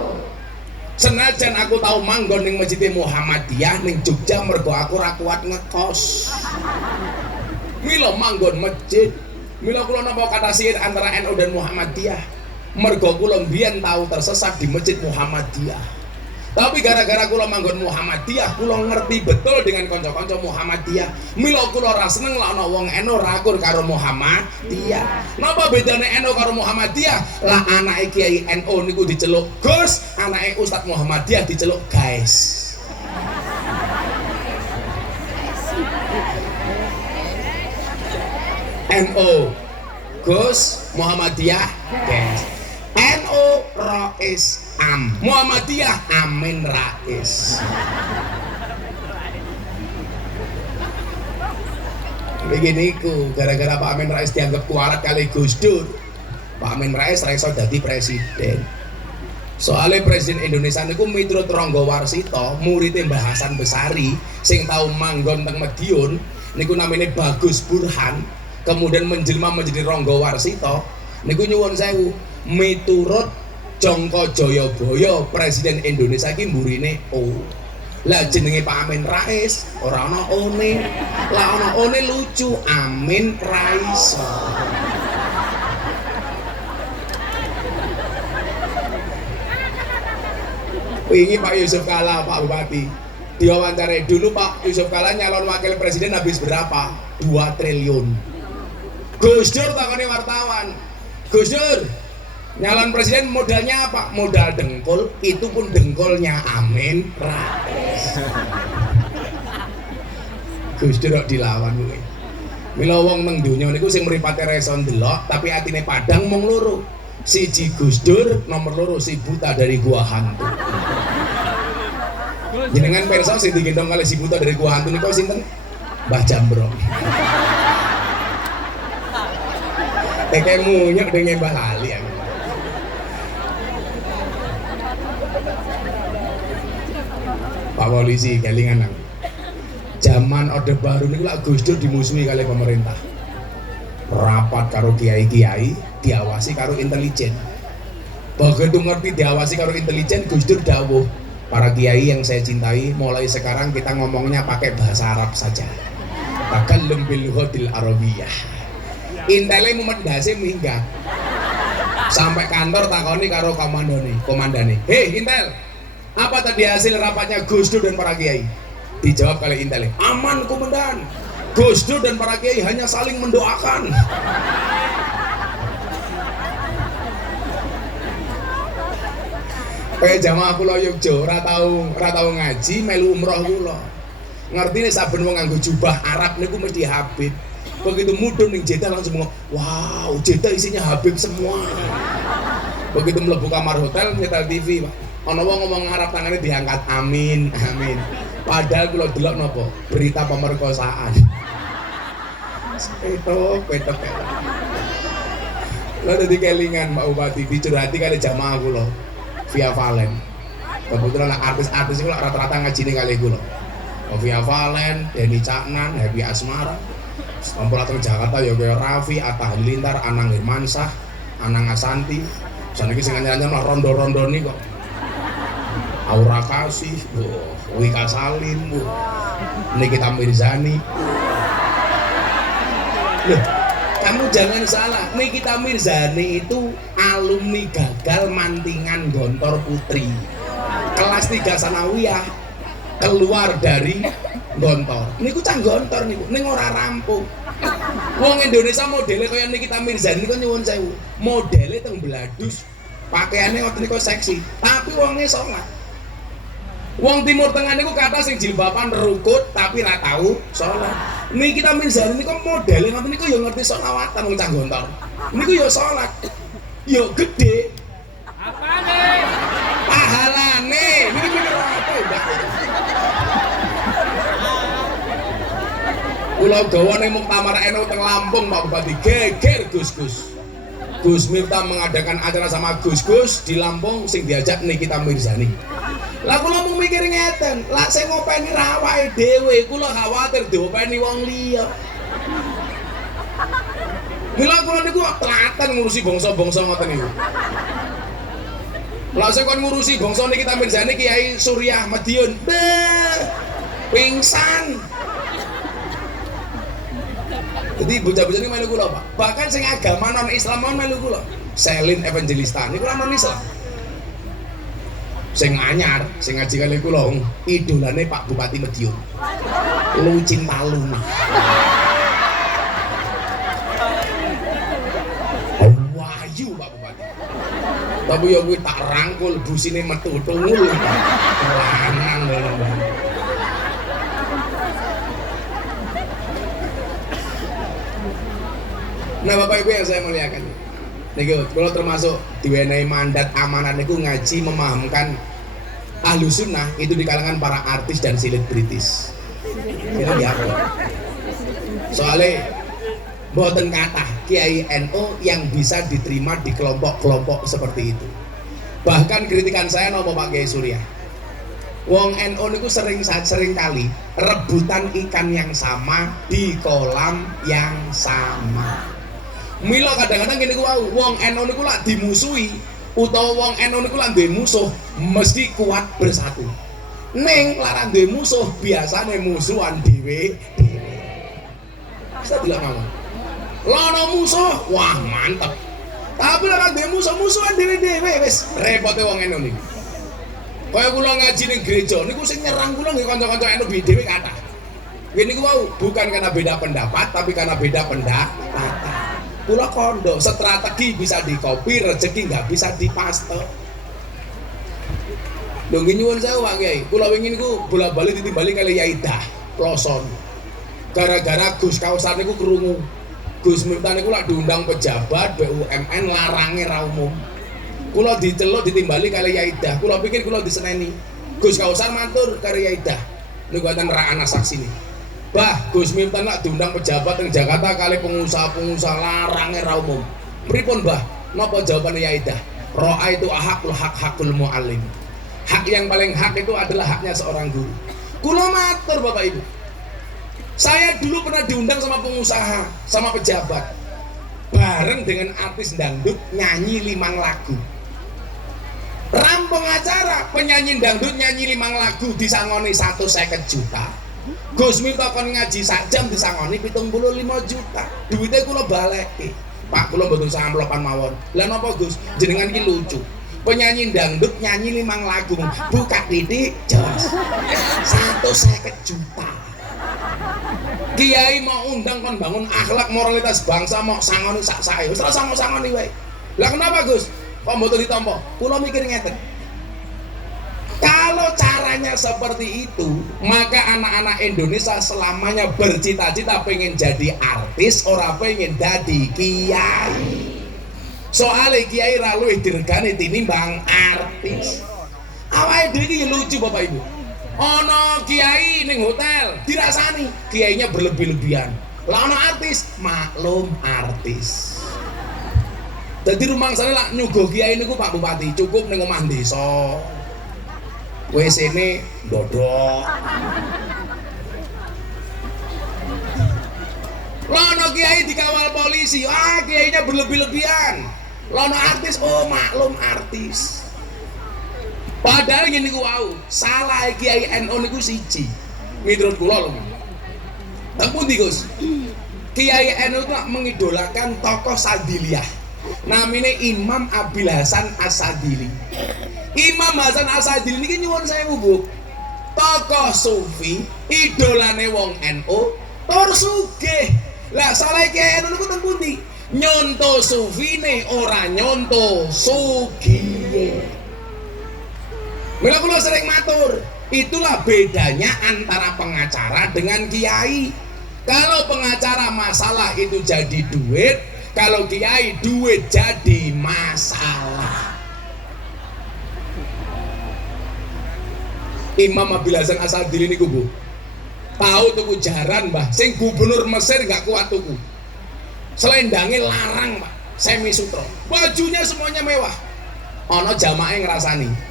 Senajan aku tahu manggon ning Masjid Muhammadiyah ning Jogja mergo aku ra kuat ngekos. Mila manggon masjid. Mila kula napa kata sihir antara NU dan Muhammadiyah. Mergo kula mbiyen tahu tersesat di Masjid Muhammadiyah. Tapi gara-gara kula manggon Muhammadiyah, kula ngerti betul dengan kanca-kanca Muhammadiyah. Mila kula ra seneng lek ana wong NU rakur karo Muhammadiyah. Napa bedane NU karo Muhammadiyah? Lah anake Kiai NU niku diceluk Gus, anake Ustaz Muhammadiyah diceluk Guys. NO Gus, Muhammadiyah Ges. NO Rais Am, Muhammadiyah Amin Rais. Begini ku, gara-gara Pak Amin Rais dianggap kualat kali Gus Dur, Pak Amin Rais iso dadi presiden. Soalnya presiden Indonesia niku miturut Rangga Warsita, muridé Mbah Hasan Besari sing tau manggon teng Madiun niku namanya Bagus Burhan, kemudian menjelma menjadi Rangga Warsita. Niku nyuwun sewu, miturut Jongko Joyoboyo presiden Indonesia iki mburine O. Lah jenenge Pak Amin Rais ora ana one. Lah ana one lucu Amin Raiso. Wingi Pak Yusuf Kalla, Pak Bupati diwawancarai dulu, Pak Yusuf Kalla nyalon wakil presiden habis berapa? 2 triliun. Gus Dur takoni wartawan, Gus Dur nyalon presiden modalnya apa? Modal dengkul, itu pun dengkulnya Amin Rais. Gus Dur kok dilawan kuwi. Mila wong nang donya niku sing mripate reso ndelok tapi atine padang mung loro. Siji Gus Dur, nomor loro si buta dari gua hantu. Jenengan pirsa sing digendong kali si buta dari gua hantu niku sinten? Mbah Jambrong. Kayak munyek dengan Mbah Lali ya. Pak Polisi kelingan nang. Zaman Orde Baru niku lak Gus Dur dimusuhi kali pemerintah. Rapat karo kiai-kiai, diawasi karo intelijen. Begitu ngerti diawasi karo intelijen, Gus Dur dawuh, para kiai yang saya cintai, mulai sekarang kita ngomongnya pakai bahasa Arab saja. Takallum bil lughatil arabiyyah. Intele mumendase minggat. Sampai kantor takoni karo komandane. Hei Intel, apa tadi hasil rapatnya Gus Dur dan para kiai? Dijawab kali Intel, aman komandan. Gus Dur dan para kiai hanya saling mendoakan. Kayak jamaah kula Yogya ora tau ngaji melu umroh kula. Ngerti nek saben wong nganggo jubah Arab niku mesti Habib. Begitu mudun ning Jeddah langsung ngomong, wow, Jeddah isinya Habib semua. Begitu mlebu kamar hotel nyetel TV, Pak. Ana wong ngomong Arab tangane diangkat, amin, amin. Padahal kula delok napa? Berita pemerkosaan. Petok. Lah dadi kelingan Pak Bupati dicurhati kali jamaah kula via Valen. Kebetulan artis-artis kula rata-rata ngajine kali kula. Via Valen, Denny Caknan, Happy Asmara. Sampuratur Jakarta ya kaya Raffi, Atta Halilintar, Anang Hermansyah, Anang Asanti. Saniki sing anyar-anyar mah rondo-rondo nih kok. Aura Kasih, Wika Salim, Nikita Mirzani. Loh, kamu jangan salah, Nikita Mirzani itu alumni gagal mantingan Gontor Putri. Kelas 3 sanawiyah keluar dari Gontor. Niku cang Gontor niku, ning ora rampung. Wong Indonesia modele kaya Nikita Mirzani niku nyuwun sewu. Modele teng bladus, pakaiane ngoten niku seksi, tapi wonge salat. Wong Timur Tengah niku kata sing jilbaban rukut tapi ra tau salat. Nikita Mirzani niku modele ngoten niku ya ngerti sholawatan wong cang Gontor. Niku ya salat. Ya gede. Apane? Pahalane. Niku apa ya? Pulau Gawa ning Muktamar NU teng Lampung Pak Bupati geger Gus. Gus Miftah mengadakan acara sama Gus di Lampung sing diajak Nikita Mirzani. Lah kula mung mikir ngeten, lah sing ngopeni ra awake dhewe, kula khawatir diopeni wong liya. Mila kula niku telaten ngurusi bangsa-bangsa ngoten niku. Lah sing kon ngurusi bangsa Nikita Mirzani Kiai Suryah Madiun. Pingsan. Jadi bocah-bocah ini melu kula, Pak. Bahkan sing agama non Islam mon melu kula. Selin Evangelista niku non Islam. Sing anyar, sing ngaji kali kula idolane Pak Bupati Madiun. Lucinta Luna. Wahyu Pak Bupati. Tapi ya kuwi tak rangkul busine metu tungul. Lanang lho. Nah Bapak Ibu yang saya muliakan, niku kalau termasuk diwenehi mandat amanat niku ngaji memahamkan ahlu sunnah itu di kalangan para artis dan selebritis. Itu ya. Soalnya boten kata Kiai NU yang bisa diterima di kelompok-kelompok seperti itu. Bahkan kritikan saya nopo Pak Kiai Surya. Wong NU niku sering kali rebutan ikan yang sama di kolam yang sama. Mila kadang-kadang gini ku wong NU niku lak dimusuhi utawa wong NU niku lak duwe musuh mesti kuat bersatu. Ning larang duwe musuh biasane musuhan dhewe. Bisa bilang apa? Lono musuh, wah mantep. Tapi larang duwe musuhan dhewe wis repote wong NU niku. Kaya kula ngaji ning gereja niku sing nyerang kula nggih kanca-kanca NU dhewe kathah. Ngene niku wau bukan karena beda pendapat tapi karena beda pendapat. Kula kondo strategi bisa dikopi, rezeki nggak bisa dipaste. Lho nggih nyuwun sewu Pak Kiai, kula wingi niku bola-bali ditimbali kali Yaidah Ploson. Gara-gara Gus Kausar niku krungu. Gus Miftah niku lak diundang pejabat BUMN larange ra umum. Kula diceluk ditimbali kali Yaidah. Kula pikir kula diseneni. Gus Kausar matur kali Yaidah. Niku wonten ra ana saksine. Bah, Gus Miftah nak diundang pejabat ning Jakarta kali pengusaha-pengusaha larange ra umum. Pripun, Bah? Napa jawabane Yaidah? Ro'a itu ahakul hakul mu'alim. Hak yang paling hak itu adalah haknya seorang guru. Kula matur Bapak Ibu. Saya dulu pernah diundang sama pengusaha, sama pejabat. Bareng dengan artis dangdut nyanyi 5 lagu. Rampung acara, penyanyi dangdut nyanyi 5 lagu disangoni 150 juta. Gus Miftah kon ngaji sak jam disangoni 75 juta. Duitnya kula baleki. Pak kula mboten samplopan mawon. Lah napa Gus? Jenengan iki lucu. Penyanyi dangdut nyanyi 5 lagu, buka titik jelas 150 juta. Kiai mau undang kon bangun akhlak moralitas bangsa mau sangoni sak sae. Wis ora sangoni wae. Lah kenapa Gus? Kok mboten ditampa? Kula mikir ngeten. Kalau caranya seperti itu, maka anak-anak Indonesia selamanya bercita-cita pengen jadi artis, ora pengen jadi kiai. Soalnya kiai ra luwih diregani tinimbang artis. Awake dhewe iki lucu Bapak Ibu. Ana kiai ning hotel dirasani kiainya berlebih-lebihan. Lah ana artis, maklum artis. Dadi rumangsane lak nyuguh kiai niku Pak Bupati cukup ning omah desa. WC-ne dodok. Lono kiai dikawal polisi, kiainya berlebih-lebihan. Lono artis, oh maklum artis. Padahal ngene niku wau, salah kiai NU niku siji. Miturut kula lho. Teng pundi Gus? Kiai NU itu mengidolakan tokoh Sadiliyah. Namanya Imam Abil Hasan As-Sadili. Imam Hasan As-Sadili niki nyuwun sewu Bu. Tokoh sufi, idolane wong NU, tur sugih. Lah salah kiai NU niku teng pundi? Nyonto sufine ora nyonto sugihe. Mila kula sering matur, itulah bedanya antara pengacara dengan kiai. Kalau pengacara masalah itu jadi duit, kalau kiai duit jadi masalah. Imam Abil Hasan As-Sadili niku Bu, tahu tuku jaran Mbah, sing gubernur Mesir gak kuat tuku. Selendangnya larang Pak, semi sutro. Bajunya semuanya mewah. Ono jamaah ngrasani.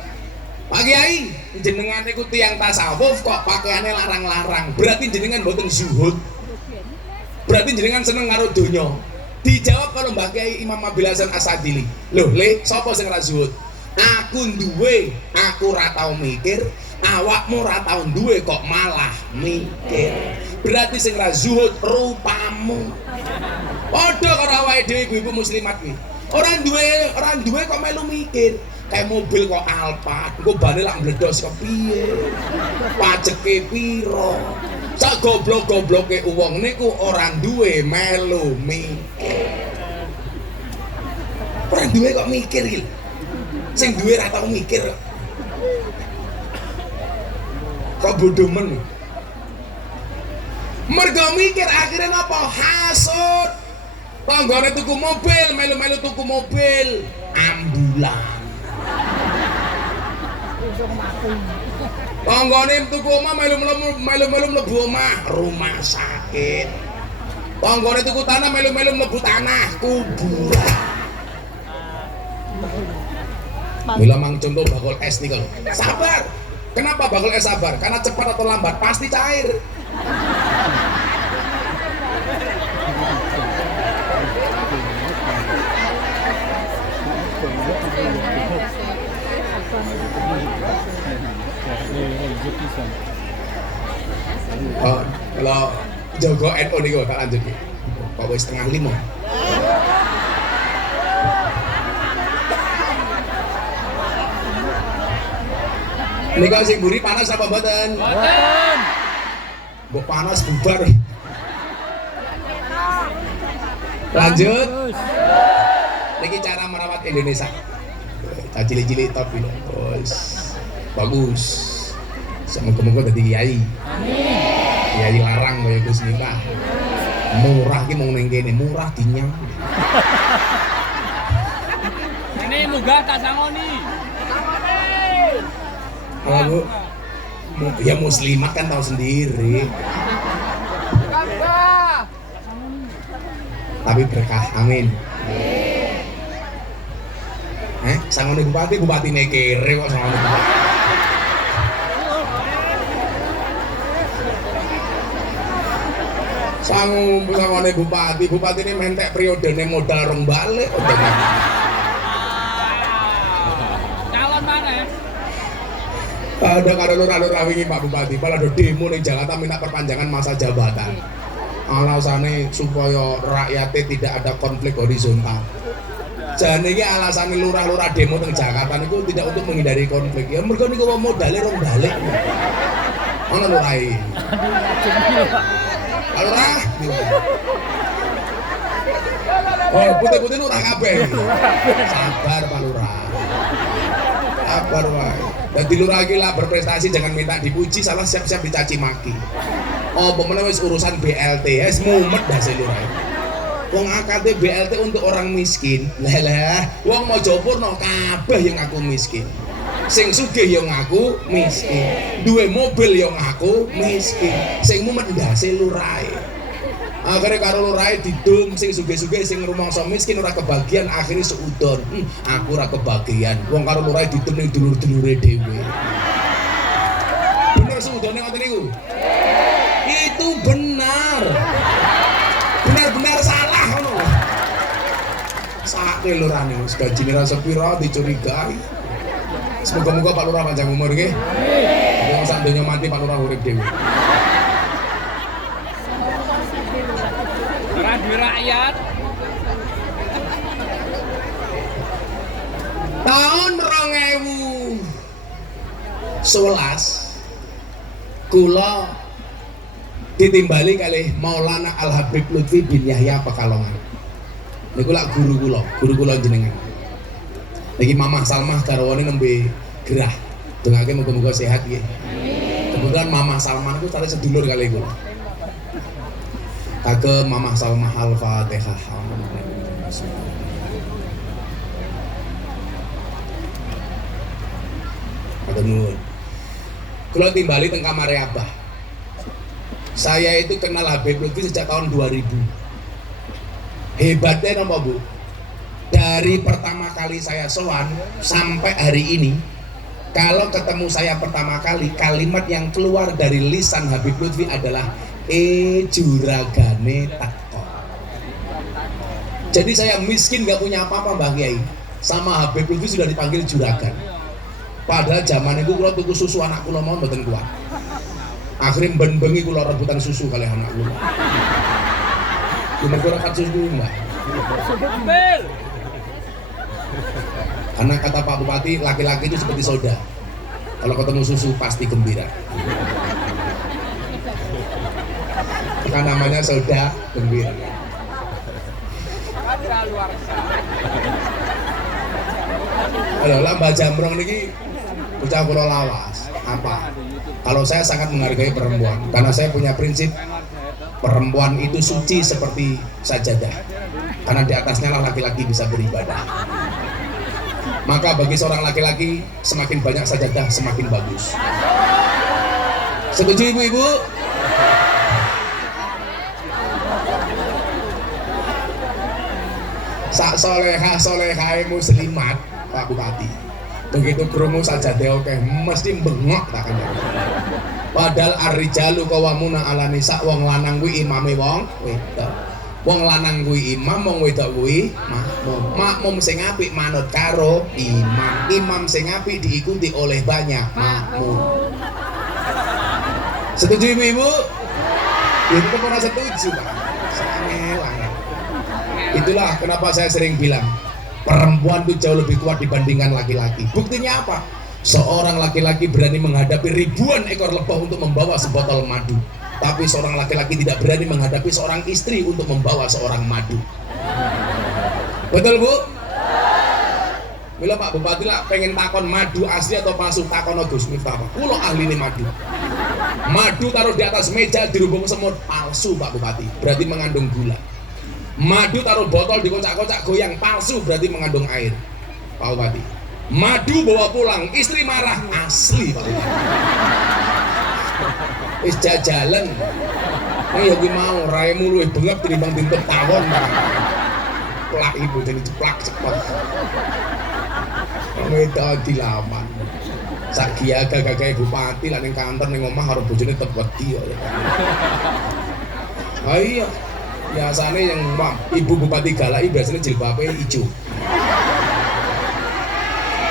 Pak Kiai, jenengan niku tiyang tasawuf kok pakaiannya larang-larang. Berarti jenengan mboten zuhud. Berarti jenengan seneng karo donya. Dijawab kalau Mbah Kiai Imam Abil Hasan As-Sadili. Loh, Le, sapa sing ra zuhud? Aku duwe, aku ora tau mikir. Awakmu ora tau duwe kok malah mikir. Berarti sing ra zuhud rupamu. Padha karo awake dhewe ibu-ibu muslimat kuwi. Orang duwe kok melu mikir. Kayak mobil kok Alphard, engko bane lak mbledos kepiye? Pajeke piro? Sak goblok-gobloke wong niku orang duwe melu mikir. Orang duwe kok mikir iki. Sing duwe ra tau mikir. Kok bodoh men. Mergo mikir akhirnya napa? Hasud. Tanggane tuku mobil, melu-melu tuku mobil, ambulan. Tanggane tuku omah, melu-melu mlebu omah, rumah sakit. Tanggane tuku tanah, melu-melu mlebu tanah, kuburan. Mila mang contoh bakul es nih kalau sabar. Kenapa bakul es sabar? Karena cepat atau lambat pasti cair. Oh, kalau Jogo NU nih gue tak lanjut nih. Pak wis setengah 5. Ini kalau sing buri panas apa mboten? Mboten. Mbok panas bubar. Lanjut. Niki cara merawat Indonesia. Cili-cili top ini. Bos. Bagus. Semoga-moga dadi kiai. Amin. Kiai larang kaya Gus Miftah. Murah ki mung ning kene, murah dinyang. Ini muga tak sangoni. Kalau ya muslimat kan tahu sendiri. Tapi berkah, amin. Sangone bupati ne kere kok sangone bupati. Sangone bupati ini mentek periodene modal rong balik. Calon mana ya? Ada karo lurah-lurah wingi Pak Bupati, malah ada demo ning Jakarta minta perpanjangan masa jabatan. Alasannya supaya rakyatnya tidak ada konflik horizontal. Jane iki alasane lurah-lurah demo ning Jakarta niku tidak untuk menghindari konflik. Ya mergo niku modale rong balik. Ono lurahe. Pak Lurah. Oh, putih-putih lurah kabeh. Sabar Pak Lurah. Sabar wae. Dan lurah iki lah berprestasi jangan minta dipuji, salah siap-siap dicaci maki. Oh, pemenang wis urusan BLT, wis mumet dah lurah. Wong akate BLT untuk orang miskin. Lah, wong Mojopurno kabeh yang ngaku miskin. Sing sugih yo ngaku miskin. Duwe mobil yo ngaku miskin. Sing mumet ndase lurahe. Akhirnya karo lurahe didum sing sugih-sugih sing rumangsa miskin ora kebagian akhirnya seudon. Aku ora kebagian. Wong karo lurahe didum ning dulur-dulure dhewe. Bener seudone ngoten niku? Itu benar. Benar-benar salah ngono. Sakake lurane wis gajine ra sepira dicurigai. Semoga-moga Pak Lurah panjang umur nggih. Amin. Wong sak donya mati Pak Lurah urip dhewe. Radio rakyat. Tahun 2011 kula ditimbali kalih Maulana Al Habib Lutfi bin Yahya Pekalongan. Niku lak guru kula jenengan. Niki Mamah Salmah garwane nembe gerah. Dongake muga-muga sehat nggih. Kebetulan Mamah Salmah itu cari sedulur kali kula. Kagem Mamah Salmah Al-Fatihah. Matur nuwun. Kula timbali teng kamare Abah. Saya itu kenal Habib Lutfi sejak tahun 2000. Hebatnya napa, Bu? Dari pertama kali saya sowan sampai hari ini, kalau ketemu saya pertama kali, kalimat yang keluar dari lisan Habib Lutfi adalah juragane tako. Jadi saya miskin gak punya apa-apa Mbah Kiai, sama Habib Lutfi sudah dipanggil juragan. Padahal zaman itu kula tuku susu anak kula mau mboten kuat. Akhirnya ben-bengi kula rebutan susu kali anak kula. Cuma kurang susu Mbak. Ambil. Karena kata Pak Bupati, laki-laki itu seperti soda. Kalau ketemu susu pasti gembira. Kan namanya soda gembira. Ayo lah Mbak Jamrong niki bocah kula lawas. Apa? Kalau saya sangat menghargai perempuan karena saya punya prinsip Perempuan itu suci seperti sajadah, karena di atasnya lah laki-laki bisa beribadah. Maka bagi seorang laki-laki, semakin banyak sajadah semakin bagus. Setuju ibu-ibu? Sak soleha muslimat Pak Bupati, begitu krungu sajadah oke mesti bengok tak kan. Padahal ar-rijalu qawwamuna 'ala nisa, wong lanang kuwi imame wong wedok. Wong lanang kuwi imam, wong wedok kuwi makmum. Makmum sing apik manut karo imam. Imam sing apik diikuti oleh banyak makmum. Setuju ibu-ibu? Ya itu pernah setuju Pak. Itulah kenapa saya sering bilang perempuan itu jauh lebih kuat dibandingkan laki-laki. Buktinya apa? Seorang laki-laki berani menghadapi ribuan ekor lebah untuk membawa sebotol madu, tapi seorang laki-laki tidak berani menghadapi seorang istri untuk membawa seorang madu. Betul Bu? Mila Pak Bupati lah pengen takon madu asli atau palsu, takon Gus Miftah Pak. Kulo ahli nih madu. Madu taruh di atas meja dirubung semut, palsu Pak Bupati, berarti mengandung gula. Madu taruh botol dikocak-kocak goyang, palsu, berarti mengandung air. Pak Bupati. Madu bawa pulang, istri marah, asli Pak Bupati. Wis jajalan. Ayo ki mau raimu luwih bengep tinimbang dintep tawon. Plak ibu jadi ceplak cepet. Wedok dilaman. Sak gagah bupati lah ning kantor ning omah karo bojone tetep wedi kok. Ah iya. Biasane yang ibu bupati galai biasanya jilbabe ijo.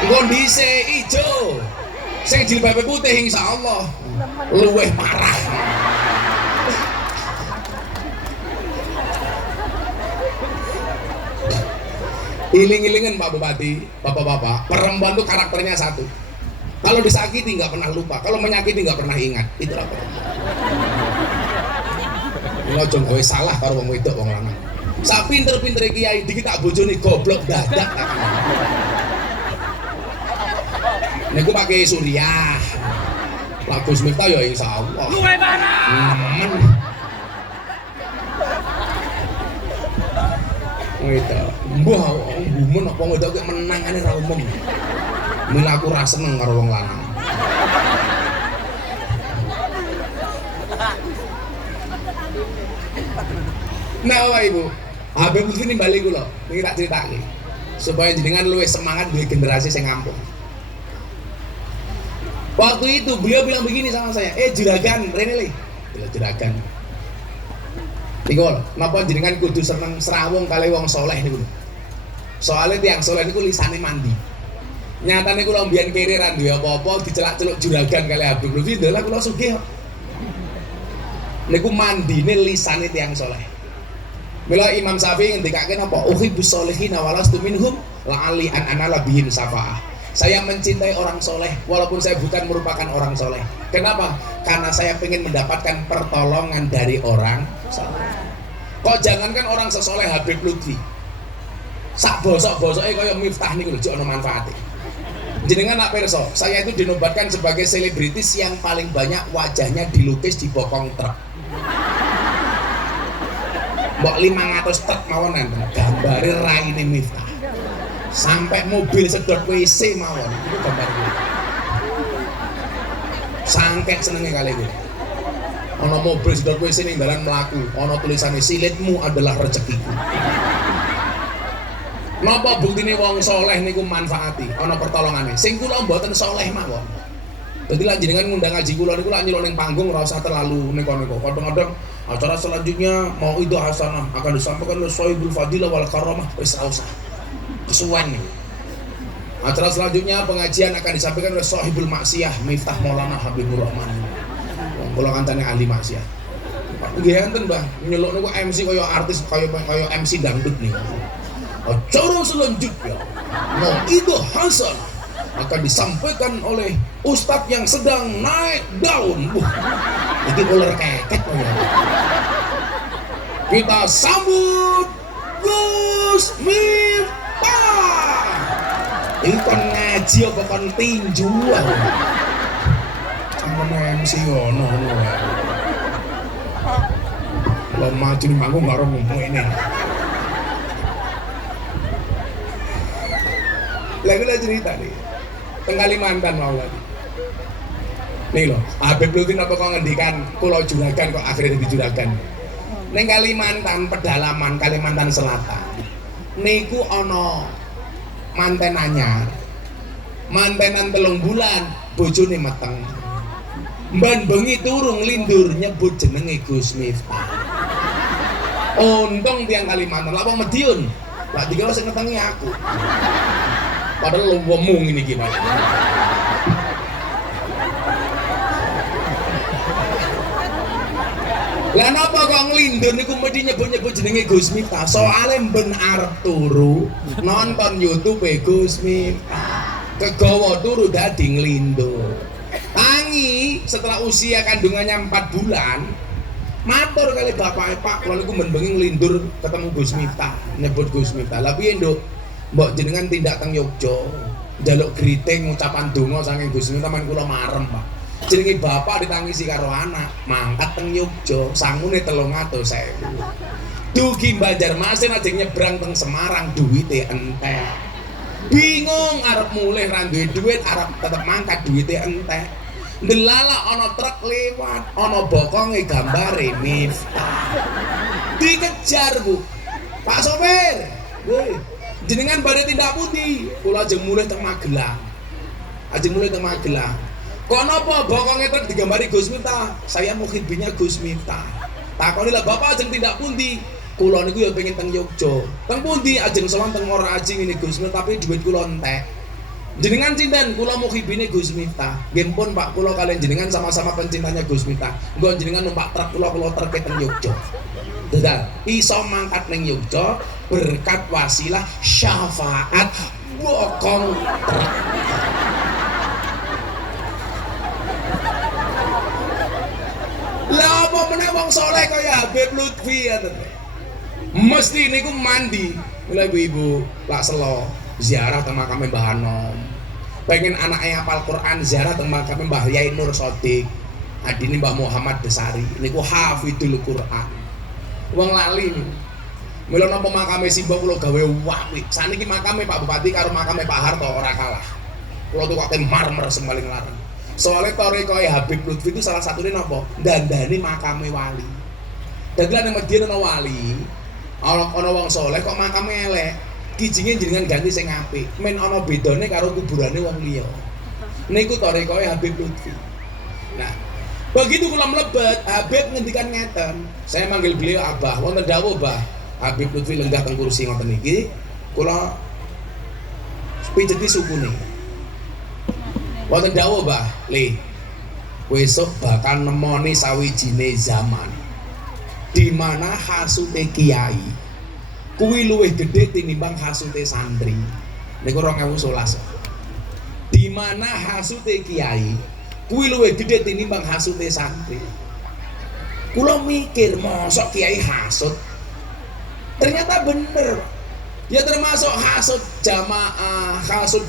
Kondisi ijo, sing jilbabe putih insyaallah luweh parah. Iling-ilingan Pak Bupati, bapak-bapak, perempuan itu karakternya satu. Kalau disakiti nggak pernah lupa, kalau menyakiti nggak pernah ingat. Itulah perempuan. Lo jangan gawe salah karo wong wedok wong lanang. Sak pinter-pintere kiai dikit tak bojone goblok dadak. Niku pakai Suriah. Lah Gus Miftah ya insyaallah. Luwe parah. Wedok. Mbah gumun apa wedok kok menangane ra umum. Mila aku ra seneng karo wong lanang. Nah, Ibu, Habib ini balik kula, niki tak critakake. Supaya jenengan luwih semangat duwe generasi sing ngampung. Waktu itu beliau bilang begini sama saya, juragan, rene le. Bila juragan. Niku lho, napa jenengan kudu seneng srawung kali wong soleh niku. Soale tiyang soleh niku lisane mandi. Nyatane kula mbiyen kere ra duwe apa-apa dicelak-celuk juragan kali Habib Lutfi, lha kula sugih kok. Niku mandine lisane tiyang soleh. Mila Imam Syafi'i ngendikake napa? Uhibbus sholihin walastu minhum la'ali an anala bihim syafa'ah. Saya mencintai orang soleh walaupun saya bukan merupakan orang soleh. Kenapa? Karena saya ingin mendapatkan pertolongan dari orang soleh. Kok jangankan orang sesoleh Habib Lutfi, sak bosok-bosoke kaya Miftah niku lho jek ana manfaate. Jenengan nak pirsa, saya itu dinobatkan sebagai selebritis yang paling banyak wajahnya dilukis di bokong truk. Mbok 500 truk mawon enten gambare raine Miftah. Sampai mobil sedot WC mawon itu gambar gue. Sangkek senenge kali gue. Ono mobil sedot WC ning dalan mlaku, ono tulisannya silitmu adalah rezekiku. Napa buktine wong soleh niku manfaati, ono pertolongane. Sing kula mboten soleh mawon. Dadi lan jenengan ngundang ngaji kula niku lak nyeluk ning panggung ora usah terlalu niku-niku. Kadang-kadang acara selanjutnya mau itu hasanah akan disampaikan oleh Sohibul Fadilah wal Karamah, wis ora usah. Kesuwen nih. Acara selanjutnya pengajian akan disampaikan oleh Sohibul Maksiyah Miftah Maulana Habibur Rahman. Kula kancane ahli maksiat. Nggih enten Mbah, nyeluk niku MC kaya artis kaya MC dangdut niku. Acara selanjutnya mau itu hasan akan disampaikan oleh ustadz yang sedang naik daun. Ini ular keket ya. Kita sambut Gus Miftah. Ini kan ngaji apa kan tinju? Sama MC ono. Kalau maju nih manggung karo ngomong ini. Lagi lah cerita nih. Teng Kalimantan mau lagi. Nih loh, Habib Lutfi apa kok ngendikan pulau juragan kok akhirnya di juragan. Neng Kalimantan pedalaman Kalimantan Selatan. Niku ono manten anyar. Mantenan 3 bulan bojone meteng. Mban bengi turu nglindur nyebut jenenge Gus Miftah. Untung tiang Kalimantan, lha wong Madiun. Lah dikira sing ngetengi aku. Padahal lu ngomong ini gimana? Lah napa kok nglindur niku mesti nyebut-nyebut jenenge Gus Miftah? Soale ben arep turu nonton YouTube Gus Miftah. Kegawa turu dadi nglindur. Tangi setelah usia kandungannya 4 bulan, matur kali bapaknya, Pak, kalau niku men bengi nglindur ketemu Gus Miftah, nyebut Gus Miftah. Lah piye, Nduk? Mbok jenengan tindak teng Yogya, njaluk griting ucapan donga saking Gus Miftah men kula marem, Pak. Jenenge bapak ditangisi karo anak, mangkat teng Yogya, sangune 300.000. Dugi Banjarmasin ajeng nyebrang teng Semarang duwite entek. Bingung arep mulih ra duwe duit, arep tetep mangkat duwite entek. Ndelala ana truk lewat, ana bokonge gambare Miftah. Dikejar, Bu. Pak sopir, woi, jenengan badhe tindak pundi? Kula ajeng mulih teng Magelang. Kok napa bokonge truk digambari Gus Miftah? Saya mukhibinnya Gus Miftah. Takoni lah bapak ajeng tindak pundi? Kula niku ya pengen teng Yogya. Teng pundi? Ajeng sowan teng Muara Ajing ini Gus Miftah, tapi duit kula entek. Jenengan cinten, kula mukhibine Gus Miftah. Nggih pun Pak, kula kalian jenengan sama-sama pencintanya Gus Miftah. Nggo jenengan numpak truk kula truk teng Yogya. Dadal iso mangkat ning Yogya berkat wasilah syafaat bokong truk. Lah apa meneh wong saleh kaya Habib Lutfi ya ten. Mesti niku mandi. Mulai ibu-ibu lak selo ziarah ke makam Mbah Hanom. Pengen anaknya hafal Quran ziarah ke makam Mbah Yai Nur Sodik. Adine Mbah Muhammad Besari niku hafidul Quran. Wong lali. Mula napa makame Simbah kula gawe apik. Saniki makame Pak Bupati karo makame Pak Harto ora kalah. Kula tukake marmer semaling larang. Soalnya torikoe Habib Lutfi itu salah satunya napa? Dandani makame wali. Dadi lan Madiun ana wali, ana wong saleh kok makame elek. Kijinge jenengan ganti sing apik. Men ana bedane karo kuburane wong liya. Niku torikoe Habib Lutfi. Nah, begitu kula mlebet, Habib ngendikan ngeten. Saya manggil beliau Abah, wonten dawuh, Bah. Habib Lutfi lenggah teng kursi ngoten niki. Kula pijeti sukune. Wonten dawuh, Bah, Le. Besok bakal nemoni sawijine zaman di mana hasute kiai kuwi luwih gedhe tinimbang hasute santri. Niku 2011. Di mana hasute kiai kuwi luwih gedhe tinimbang hasute santri. Kula mikir, mosok kiai hasut? Ternyata bener. Ya termasuk hasut jamaah, hasut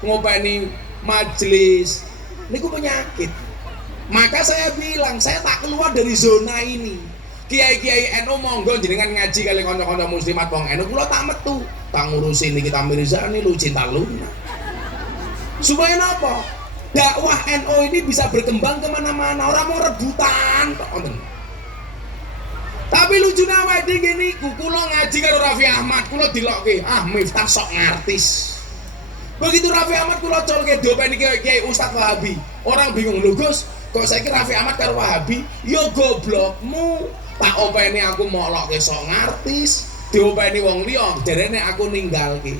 ngopeni majelis. Niku penyakit. Maka saya bilang, saya tak keluar dari zona ini. Kiai-kiai NU monggo jenengan ngaji kali kanca-kanca muslimat wong NU, kula tak metu. Tak ngurusin iki Tamir Rizani, lu cinta Luna. Supaya napa? Dakwah NU ini bisa berkembang kemana-mana, orang mau rebutan kok ngoten. Tapi lucunya awake dhewe niku, kula ngaji karo Raffi Ahmad, kula dilokke, Miftah sok ngartis. Begitu Raffi Ahmad kula colke dopeni kiai Ustadz Wahabi. Orang bingung, lho Gus, kok saiki Raffi Ahmad karo Wahabi? Yo goblokmu. Tak openi aku molokke sok ngartis, diopeni wong liya, jarene aku ninggalke.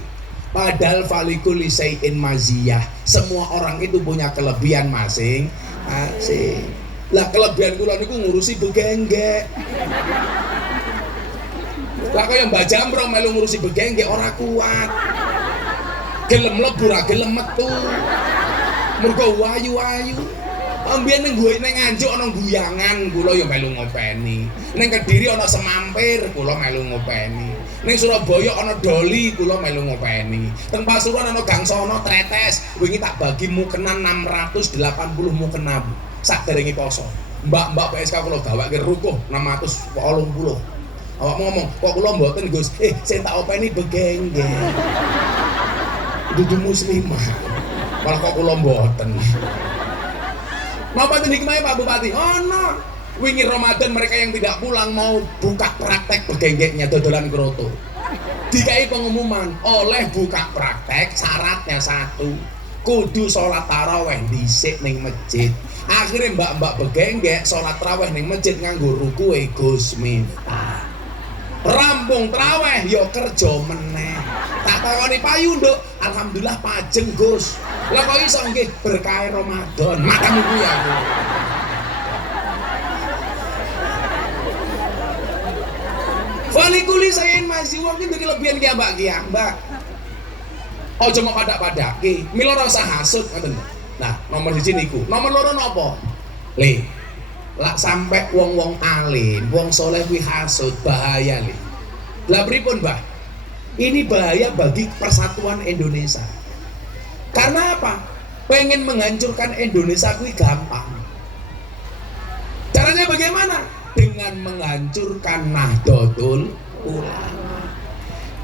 Padahal falikul lisaiin maziyah. Semua orang itu punya kelebihan masing-masing. Lah kelebihan kula niku ngurusi begenggek. Lah kaya Mbak Jamrong melu ngurusi begenggek ora kuat. Gelem mlebu ra gelem metu. Mergo wayu-wayu. Ambiyen ning Nganjuk ana guyangan, kula ya melu ngopeni. Ning Kediri ana semampir, kula melu ngopeni. Ning Surabaya ana doli, kula melu ngopeni. Teng Pasuruan ana gangsana tretes, wingi tak bagi mukenan 680 mukena saderenge poso. Mbak PSK kula gawake rukuh 680. Awak ngomong, kok kula mboten Gus? Saya tak openi begengge. Dudu muslimah. Malah kok kula mboten. Napa ten hikmahe Pak Bupati? Ono. Wingi Ramadan mereka yang tidak pulang mau buka praktek begenggeknya dodolan kroto. Dikai pengumuman, oleh buka praktek syaratnya satu, kudu sholat taraweh dhisik ning masjid. Akhirnya mbak-mbak begenggek sholat taraweh ning masjid nganggo rukuhe Gus Miftah. Rampung taraweh yo kerja meneh. Tak takoni payu nduk, alhamdulillah pajeng Gus. Lah kok iso nggih berkah Ramadan. Makamu kuwi aku. Walikuli sayin masih wong iki kelebihan ki Mbak ki Mbak. Aja mau padak-padak ki. Mila ora usah hasud ngoten. Nah, nomor 1 niku. Nomor 2 napa? Le. Lak sampe wong-wong alim, wong soleh kuwi hasud bahaya le. Lah pripun, Mbah? Ini bahaya bagi persatuan Indonesia. Karena apa? Pengen menghancurkan Indonesia kuwi gampang. Caranya bagaimana? Dengan menghancurkan Nahdlatul Ulama.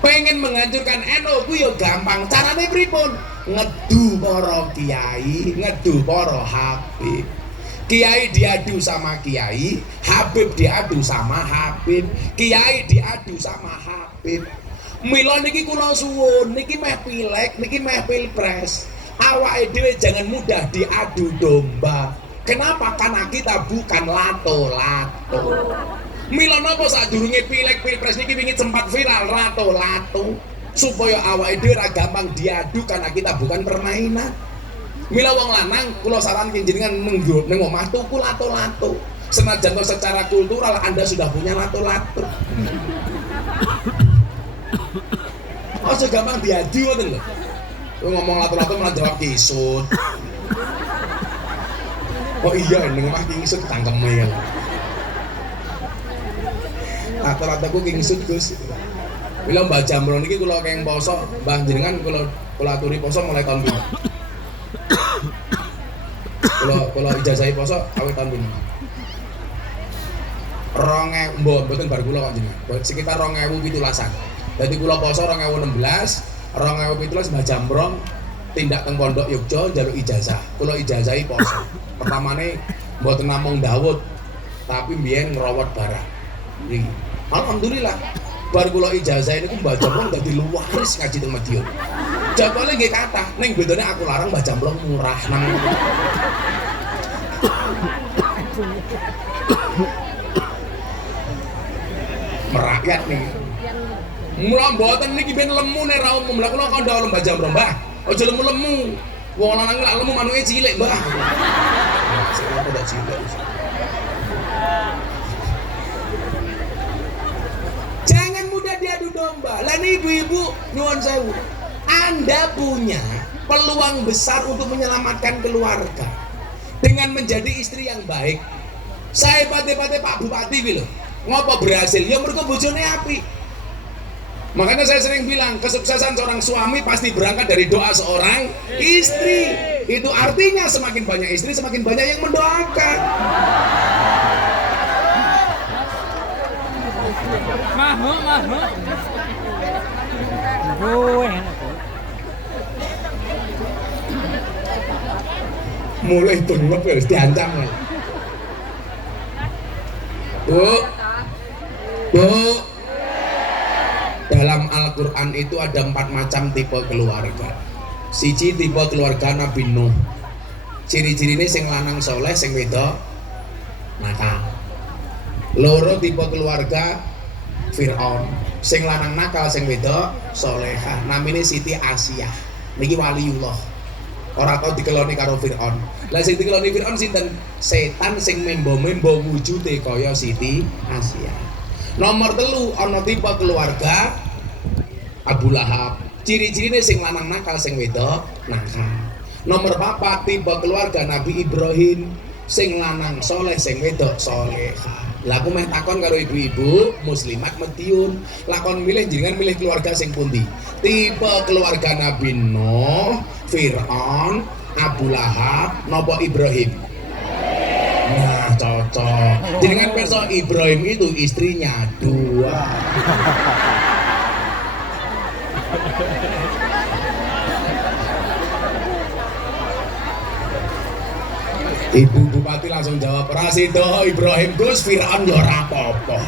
Pengen menghancurkan NU ku yo gampang. Carane pripun? Ngedu para kiai, ngedu para habib. Kiai diadu sama kiai, habib diadu sama habib, kiai diadu sama habib. Mila niki kula suwun, niki meh pilek, niki meh pilpres. Awake dhewe jangan mudah diadu domba. Kenapa? Karena kita bukan lato-lato. Mila napa sadurunge pilek pilpres niki wingi sempat viral lato-lato supaya awake dhewe ora gampang diadu karena kita bukan permainan. Mila wong lanang kula saranke jenengan ning omah tuku lato-lato. Senajan secara kultural Anda sudah punya lato-lato. Aja gampang diadu ngoten lho. Ngomong lato-lato malah jawab kisut. Oh iya, ini ngomong kingsut tangkeme ya. Rata-rata ku kingsut Gus. Bila Mbah Jamron iki kula keng poso, Mbah jenengan kula aturi poso mulai tahun pinten. Kula ijazahi poso awit tahun pinten. 2000 mboten bar kula kok jenengan. Sekitar 2017-an. Dadi kula poso 2016, 2017 Mbah Jamron tindak teng Pondok Yogya njaluk ijazah. Kula ijazahi poso. Pertamane mboten namung Daud, tapi mbiyen ngerawat barang. Niki. Alhamdulillah. Bar kula ijazah niku Mbah Jamblong dadi luwaris ngaji teng Madiun. Jadwale nggih kathah, ning bedane aku larang Mbah Jamblong murah nang. Merakyat nih. Mula mboten niki ben lemu nek ra umum. Lah kula kandha Mbah Jamblong, Mbah. Aja lemu-lemu. Wong lanang lak lemu manuke cilik, Mbah. Saya udah cilik. Jangan mudah diadu domba. Lah ini ibu-ibu nyuwun sewu. Anda punya peluang besar untuk menyelamatkan keluarga dengan menjadi istri yang baik. Saya pate-pate Pak Bupati iki lho. Ngopo berhasil? Ya mergo bojone apik. Makanya saya sering bilang, kesuksesan seorang suami pasti berangkat dari doa seorang istri. Itu artinya semakin banyak istri, semakin banyak yang mendoakan. Mahu. Mulai bengep harus diancam. Bu. Dalam Al-Quran itu ada 4 macam tipe keluarga. Siji tipe keluarga Nabi Nuh. Ciri-cirine sing lanang soleh, sing wedok nakal. Loro tipe keluarga Fir'aun. Sing lanang nakal, sing wedok solehah. Namine Siti Asyah. Niki waliullah. Ora tau dikeloni karo Fir'aun. Lah sing dikeloni Fir'aun sinten? Setan sing membo-membo wujude kaya Siti Asyah. Nomor 3 ana tipe keluarga Abu Lahab. Ciri-cirine sing lanang nakal, sing wedok nakal. Nomor 4 tipe keluarga Nabi Ibrahim. Sing lanang soleh, sing wedok solehah. Lah aku meh takon karo ibu-ibu muslimat Madiun. Lakon milih jenengan milih keluarga sing pundi? Tipe keluarga Nabi Nuh, Fir'aun, Abu Lahab, napa Ibrahim? Nah, cocok. cocok. Jenengan pirsa Ibrahim itu istrinya 2. Ibu Bupati langsung jawab, Rasido Ibrahim Gus Fir'aun ya ora apa-apa.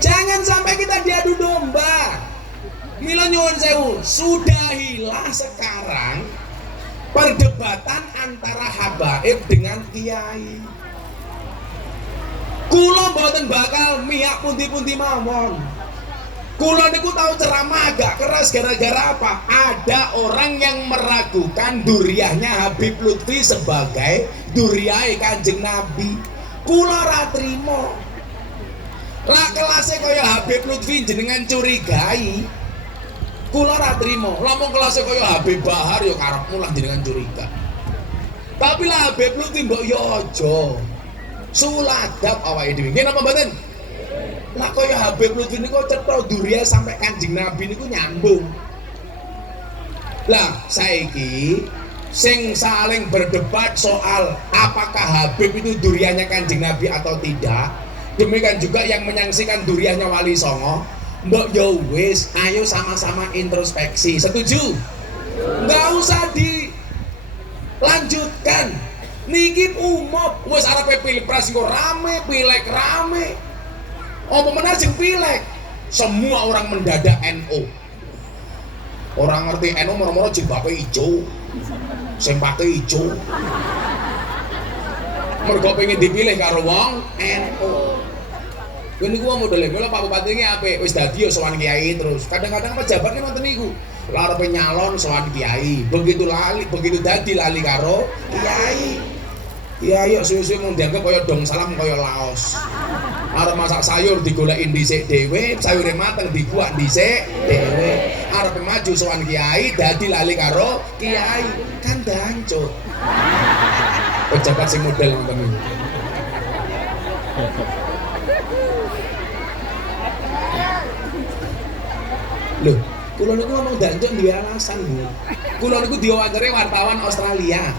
Jangan sampai kita diadu domba. Mila nyuwun sewu, sudahilah sekarang perdebatan antara habaib dengan kiai. Kula mboten bakal miak pundi-pundi mawon. Kula niku tahu ceramah agak keras gara-gara apa? Ada orang yang meragukan duriyahnya Habib Lutfi sebagai duriyah Kanjeng Nabi. Kula ra trimo. Lah kelasnya kaya Habib Lutfi jenengan curigai. Kula ra trimo. Lamun kelasnya kaya Habib Bahar ya karepmu lah jenengan curiga. Tapi lah Habib Lutfi mbok yo aja. Suladap awake dhewe. Nggih napa mboten? Lah kaya Habib Lutfi niku cetha duriyah sampai Kanjeng Nabi niku nyambung. Lah saiki sing saling berdebat soal apakah Habib itu duriyahnya Kanjeng Nabi atau tidak, demikian juga yang menyaksikan duriyahnya Wali Songo. Mbok yo wis, ayo sama-sama introspeksi. Setuju? Nggak usah dilanjutkan. Niki umum wis arepe pilpres kok rame, pileg rame. Apa meneh sing pileg? Semua orang mendadak NU. Orang ngerti NU moro-moro jilbabe ijo. Sempate ijo. Mergo pengen dipilih karo wong NU. Ini gua modele, mula Pak Bupati ini apik, wis dadi yo sowan kiai terus. Kadang-kadang pejabat ki ngoten niku. Lah arepe nyalon sowan kiai, begitu dadi lali karo kiai. Kiai yo suwe-suwe mung dianggap kaya dong salam kaya laos. Arep masak sayur digoleki dhisik dhewe, sayure mateng dibuak dhisik dhewe. Arep maju sowan kiai dadi lali karo kiai, kan dancut. Pejabat sing model ngoten niku. Loh, kula niku ngomong danjuk duwe alasan, Bu. Kula niku diwawancari wartawan Australia.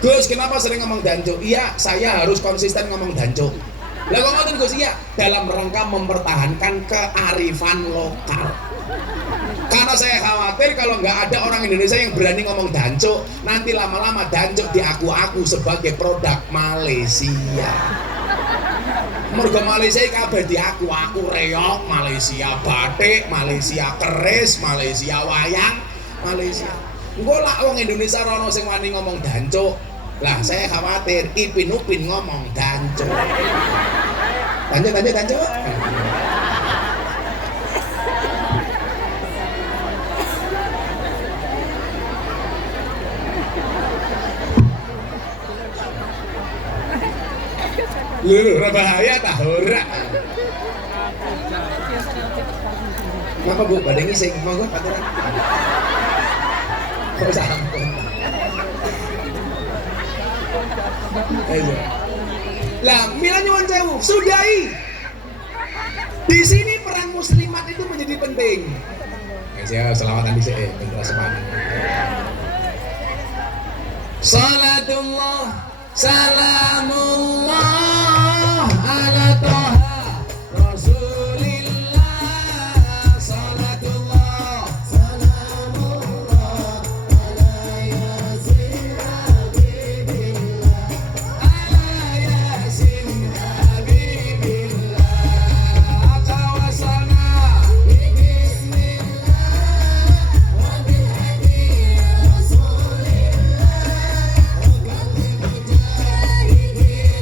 Gus, kenapa sering ngomong danjuk? Iya, saya harus konsisten ngomong danjuk. Lah kok ngoten Gus? Iya, dalam rangka mempertahankan kearifan lokal. Karena saya khawatir kalau nggak ada orang Indonesia yang berani ngomong danjuk, nanti lama-lama danjuk diaku-aku sebagai produk Malaysia. Mergo Malaysia kabeh diaku-aku reog, Malaysia batik, Malaysia keris, Malaysia wayang, Malaysia. Engko lak wong Indonesia rono sing wani ngomong dancuk. Lah saya khawatir Ipin Upin ngomong dancuk. Dancuk. Lho, bahaya tak ora. Maka Bu, badhe ngising, monggo paturan. Kok sampun. Ayo. Lah, mila nyuwun sewu, sudahi. Di sini peran muslimat itu menjadi penting. Saya selawatan dhisik bentar semangat. Salatullah, salamullah ala Toha Rasulillah. Salatullah, salamullah ala Yasin Habibillah, ala Yasin Habibillah. Tawasalna bismillah wa bil habib Rasulillah wa bil mujahidin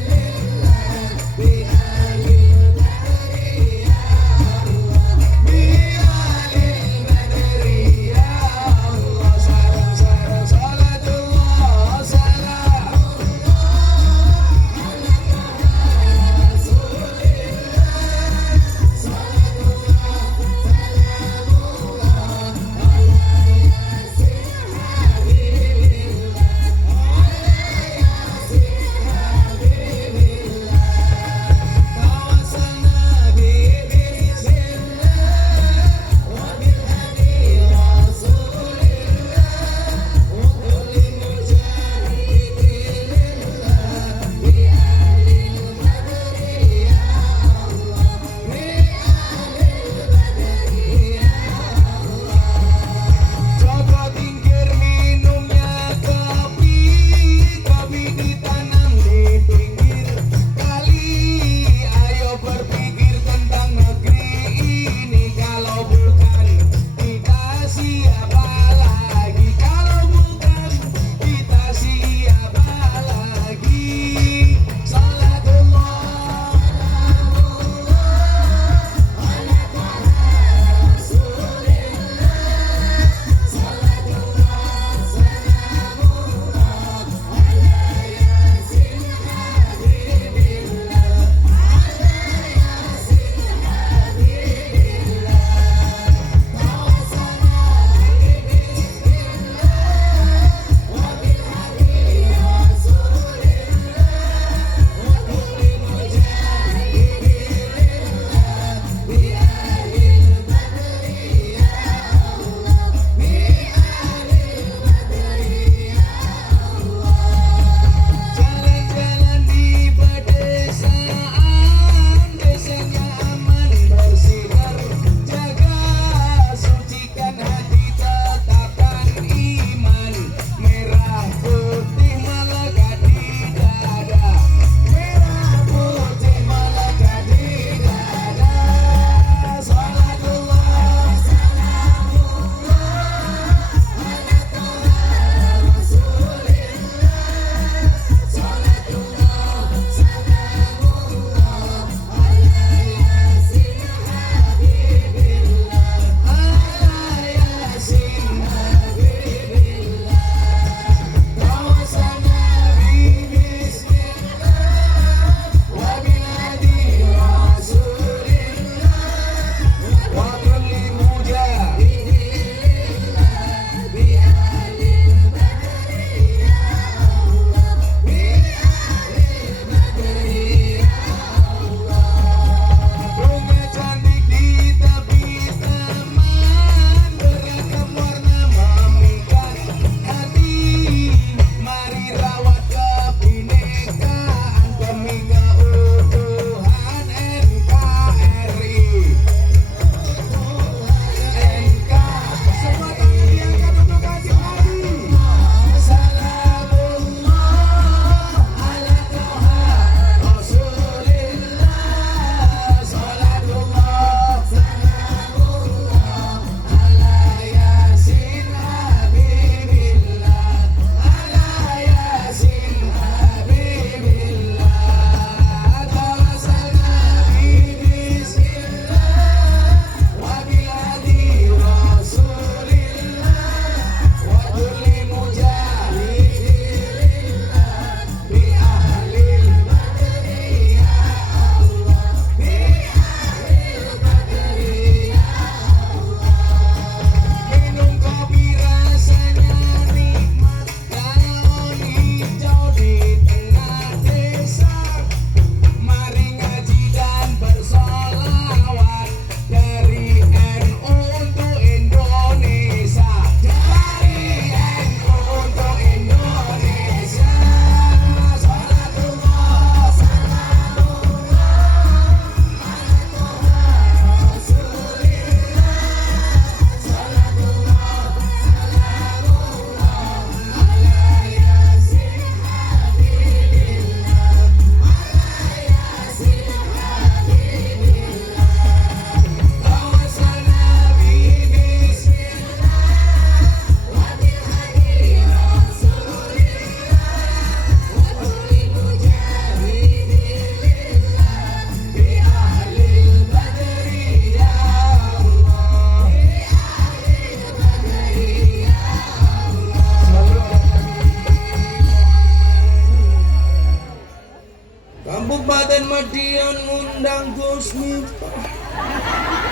Kabupaten Madiun ngundang Gus Miftah.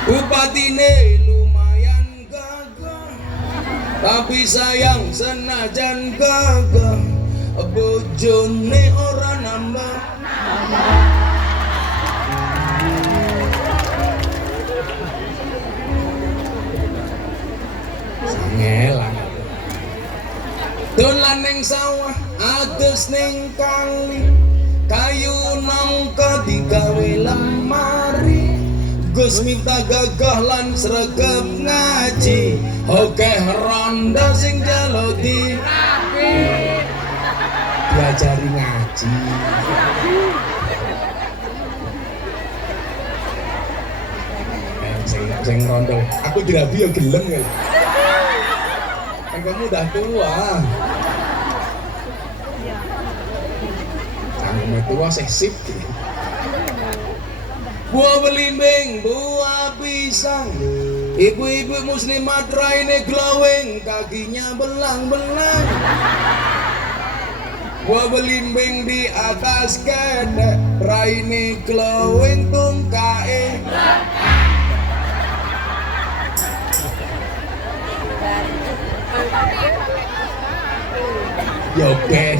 Bupatine lumayan gagah, tapi sayang senajan gagah, bojone ora nambah. Sangelan. Dolan ning sawah, adus ning kali, kayu nangka digawe lemari. Gus Miftah gagah lan sregep ngaji, oke ronda sing jalo diajari ngaji. Sing rondo, aku dirabi ya gelem ya. Kan kamu udah tua. Kamu tua sip. Buah belimbing, buah pisang, ibu-ibu muslimat raine glowing, kakinya belang-belang. Buah belimbing di atas kedek, raine glowing tungkae. Yoke.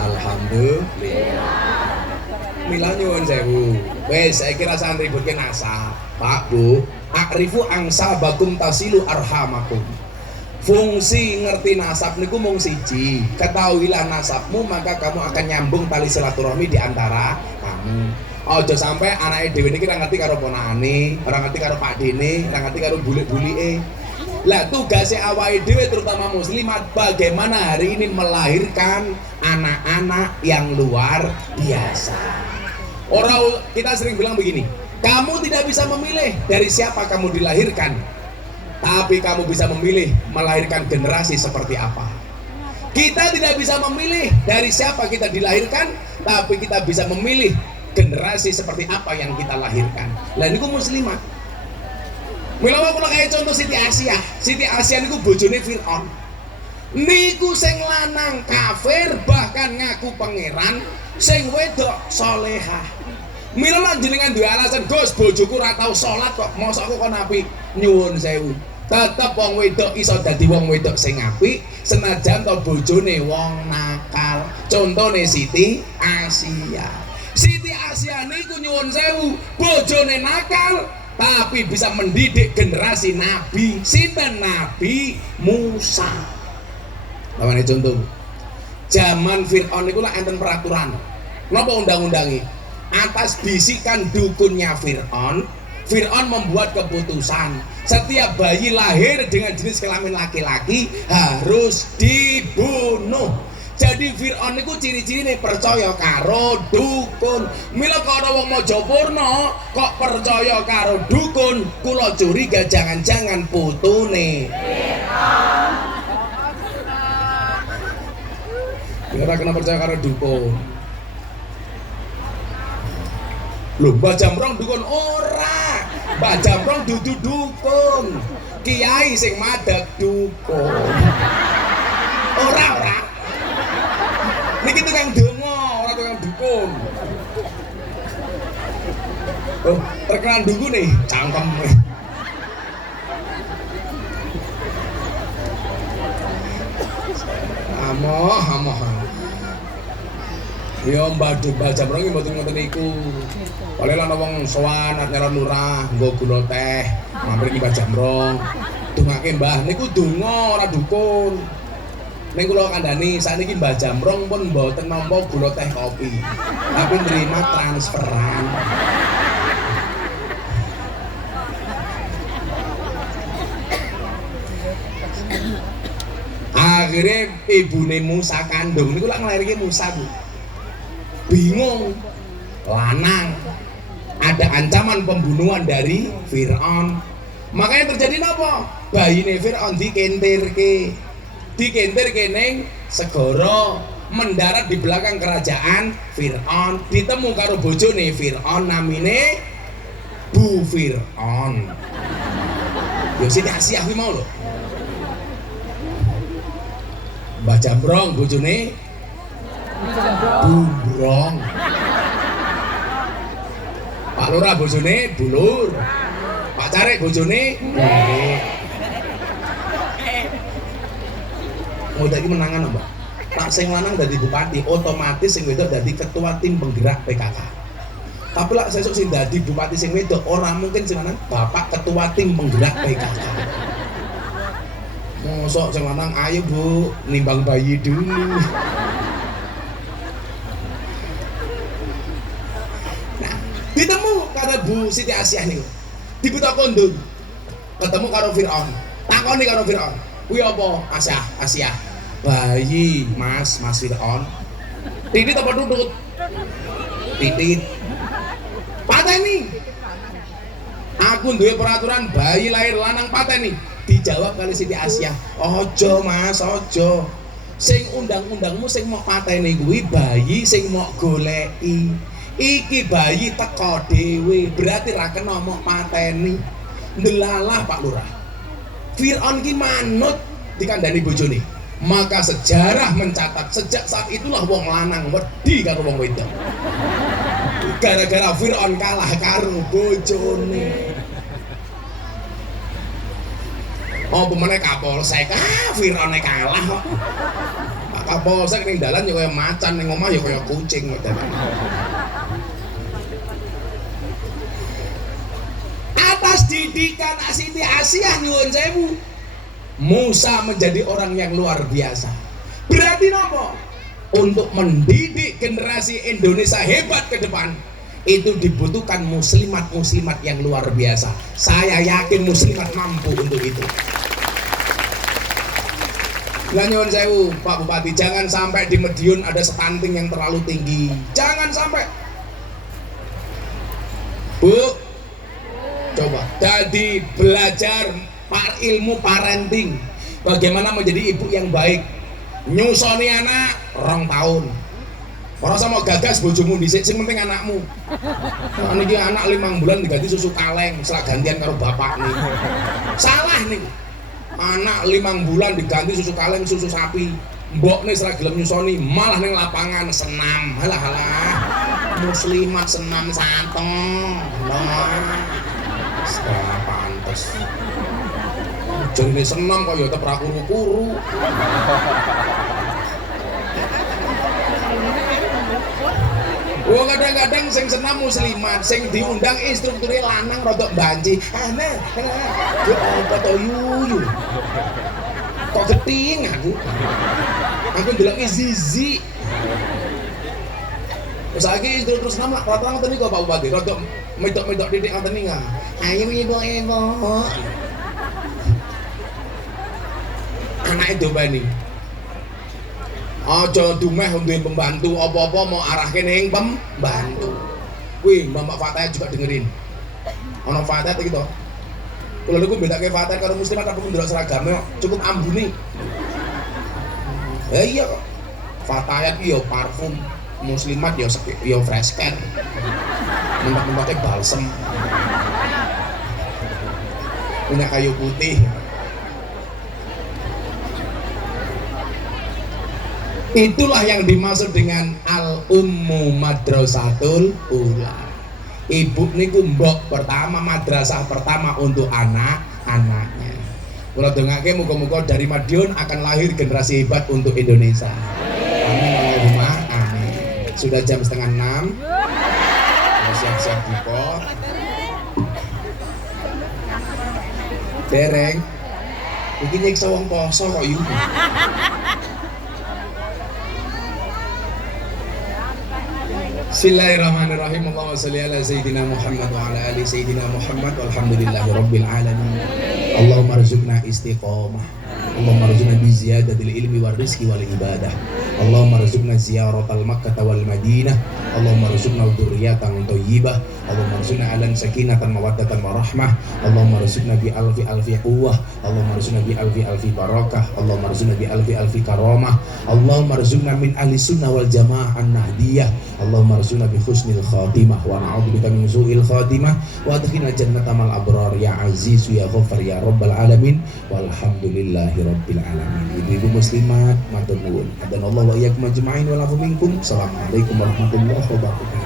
Alhamdulillah. Mila nyuwun sewu. Wes saiki rasane ributke nasa. Pak Bu, akrifu angsa bakum tasilu arhamakum. Fungsi ngerti nasab niku mung siji. Ketahuilah nasabmu maka kamu akan nyambung tali silaturahmi di antara kamu. Ojo sampai anake dhewe niki ora ngerti karo ponakane, ora ngerti karo pakdene, ora ngerti karo bulik-bulike. Lah tugasnya awake dhewe terutama muslimat bagaimana hari ini melahirkan anak-anak yang luar biasa. Orang kita sering bilang begini, kamu tidak bisa memilih dari siapa kamu dilahirkan, tapi kamu bisa memilih melahirkan generasi seperti apa. Kita tidak bisa memilih dari siapa kita dilahirkan, tapi kita bisa memilih generasi seperti apa yang kita lahirkan. Lah niku muslimat. Mila kula kaya contoh Siti Asia. Siti Asia niku bojone Fir'aun. Niku sing lanang kafir bahkan ngaku pangeran, sing wedok solehah. Mila lan jenengan duwe alasan, Gus, bojoku ora tau salat kok, mosok aku kon apik. Nyuwun sewu. Tetep wong wedok iso dadi wong wedok sing apik senajan to bojone wong nakal. Contone Siti Asia. Siti Asia niku nyuwun sewu, bojone nakal tapi bisa mendidik generasi Nabi. Sinten? Nabi Musa. Lawane contoh. Zaman Fir'aun niku lak enten peraturan. Napa undang-undangi? Atas bisikan dukunnya Fir'aun, Fir'aun membuat keputusan setiap bayi lahir dengan jenis kelamin laki-laki harus dibunuh. Jadi Fir'aun niku ciri-cirine percaya karo dukun. Mila kok ana wong Mojopurno kok percaya karo dukun, kula curiga jangan-jangan putune Fir'aun. Ora kena percaya karo dukun. Lho, Mbah Jamrong dukun ora. Mbah Jamrong dudu dukun. Kiai sing madheg dukun. Ora. Niki tukang donga, ora tukang dukun. Oh, terkenal dukun nih, cangkem. Amoh. Ya Mbah Jamrong iki mboten ngoten niku. Oleh lan wong sowan arep nyalon lurah, nggo gula teh, mampir iki Mbah Jamrong. Dongake Mbah niku donga ora dukun. Ning kula kandhani sakniki Mbah Jamrong pun mboten nampa gula teh kopi, tapi nerima transferan. Akhirnya ibune Musa kandung niku lak nglairke Musa, Bu. Bingung, lanang, ada ancaman pembunuhan dari Fir'aun. Makanya terjadi apa? Bayine Fir'aun dikentirke ning segara, mendarat di belakang kerajaan Fir'aun, ditemu karo bojone Fir'aun namine Bu Fir'aun. Yo Siti Asiyah kuwi mau lho. Mbah Jambrong bojone Bumbrong. Pak Lurah bojone Bulur. Pak Carik bojone Bulik. Mau dadi menangan Mbak. Pak sing lanang dadi bupati, otomatis sing wedok dadi ketua tim penggerak PKK. Tapi lah sesuk sing dadi bupati sing wedok ora mungkin sing lanang bapak ketua tim penggerak PKK. Mosok sing lanang ayo Bu, nimbang bayi dulu. Nah, ditemu karo Bu Siti Asiyah niku. Dibuta kondun. Ketemu karo Fir'aun. Takoni karo Fir'aun. Kuwi apa? Asiyah. Bayi, Mas Fir'aun. Titit apa dudut? Titit. Pateni. Aku duwe peraturan bayi lahir lanang pateni. Dijawab kali Siti Asiyah. Ojo Mas, ojo. Sing undang-undangmu sing mau pateni kuwi bayi sing mau goleki. Iki bayi teko dhewe, berarti ra kena mok pateni. Ndelalah Pak Lurah. Fir'aun ki manut dikandani bojone. Maka sejarah mencatat sejak saat itulah wong lanang wedi karo wong wedok. Gara-gara Fir'aun kalah karo bojone. Oh, pemene Kapolsek, Fir'aun kalah kok. Pak Kapolsek ning dalan ya kaya macan, ning omah ya kaya kucing ngoten. Atas didikan Siti Asiyah nyuwun sewu, Musa menjadi orang yang luar biasa. Berarti nopo? Untuk mendidik generasi Indonesia hebat ke depan, itu dibutuhkan muslimat-muslimat yang luar biasa. Saya yakin muslimat mampu untuk itu. Lah nyuwun sewu Pak Bupati, jangan sampai di Madiun ada stunting yang terlalu tinggi. Jangan sampai. Bu, coba jadi belajar ilmu parenting. Bagaimana menjadi ibu yang baik. Nyusoni anak 2 tahun. Ora sama gagas bojomu dhisik, sing penting anakmu. Nah, niki anak 5 bulan diganti susu kaleng, selak gantian karo bapak nih. Salah nih. Anak 5 bulan diganti susu kaleng, susu sapi. Mbok nih selak gelem nyusoni, malah ning lapangan senam. Halah. Muslimat senam santeng. Sekarang pantes. Jadi senam kok ya tetep ra kuru-kuru. Oh, kadang-kadang sing senam muslimat, sing diundang instrukturnya lanang rodok banci. Ana, yo apa to yuyu. Kok geting aku. Aku ndelok Zizi. Saiki instruktur senam lak rata-rata ngoten niku Pak Bupati, rodok medok-medok titik ngoten niku. Ayo ibu-ibu. Anake dobani. Aja dumeh duwe pembantu apa-apa mau arahke ning pembantu. Kuwi Mbak Fatah juga dengerin. Ana Fatah iki to. Kula niku bedake Fatah karo muslimat apa ndelok seragame cukup ambune. Ya iya kok. Fatah iki yo parfum, muslimat yo fresh care. Mentok-mentoke balsem. Punya kayu putih. Itulah yang dimaksud dengan al-ummu madrasatul ula. Ibu niku mbok pertama, madrasah pertama untuk anak-anaknya. Kula dongake muga-muga dari Madiun akan lahir generasi hebat untuk Indonesia. Amin Allahumma amin. Sudah jam 5:30. Siap-siap buka. Dereng. Iki nyiksa wong poso kok iki. Bismillahirrahmanirrahim. Allahumma shalli ala sayyidina Muhammad wa ala ali sayyidina Muhammad walhamdulillahi rabbil alamin. Allahumma arzuqna istiqamah. Allahumma arzuqna bi ziyadatil ilmi war rizqi wal ibadah. Allahumma arzuqna ziyaratal Makkah wal Madinah Allahumma rzuqna dzurriyyatan thayyibah, Allahumma rzuqna alan sakinatan mawaddatan warahmah, Allahumma rzuqna bi alfi alfi quwwah, Allahumma rzuqna bi alfi alfi barakah, Allahumma rzuqna bi alfi alfi karamah, Allahumma rzuqna min ahli sunnah wal jamaah an-nahdiyah, Allahumma rzuqna bi husnil khatimah wa na'udzubika min su'il khatimah wa adkhilna jannata mal abrar ya aziz ya ghaffar ya rabbal alamin walhamdulillahi rabbil alamin. Ibu-ibu muslimat matur nuwun. Adan Allah wa iyyakum ajma'in wa lafu minkum. Assalamualaikum warahmatullahi wabarakatuh.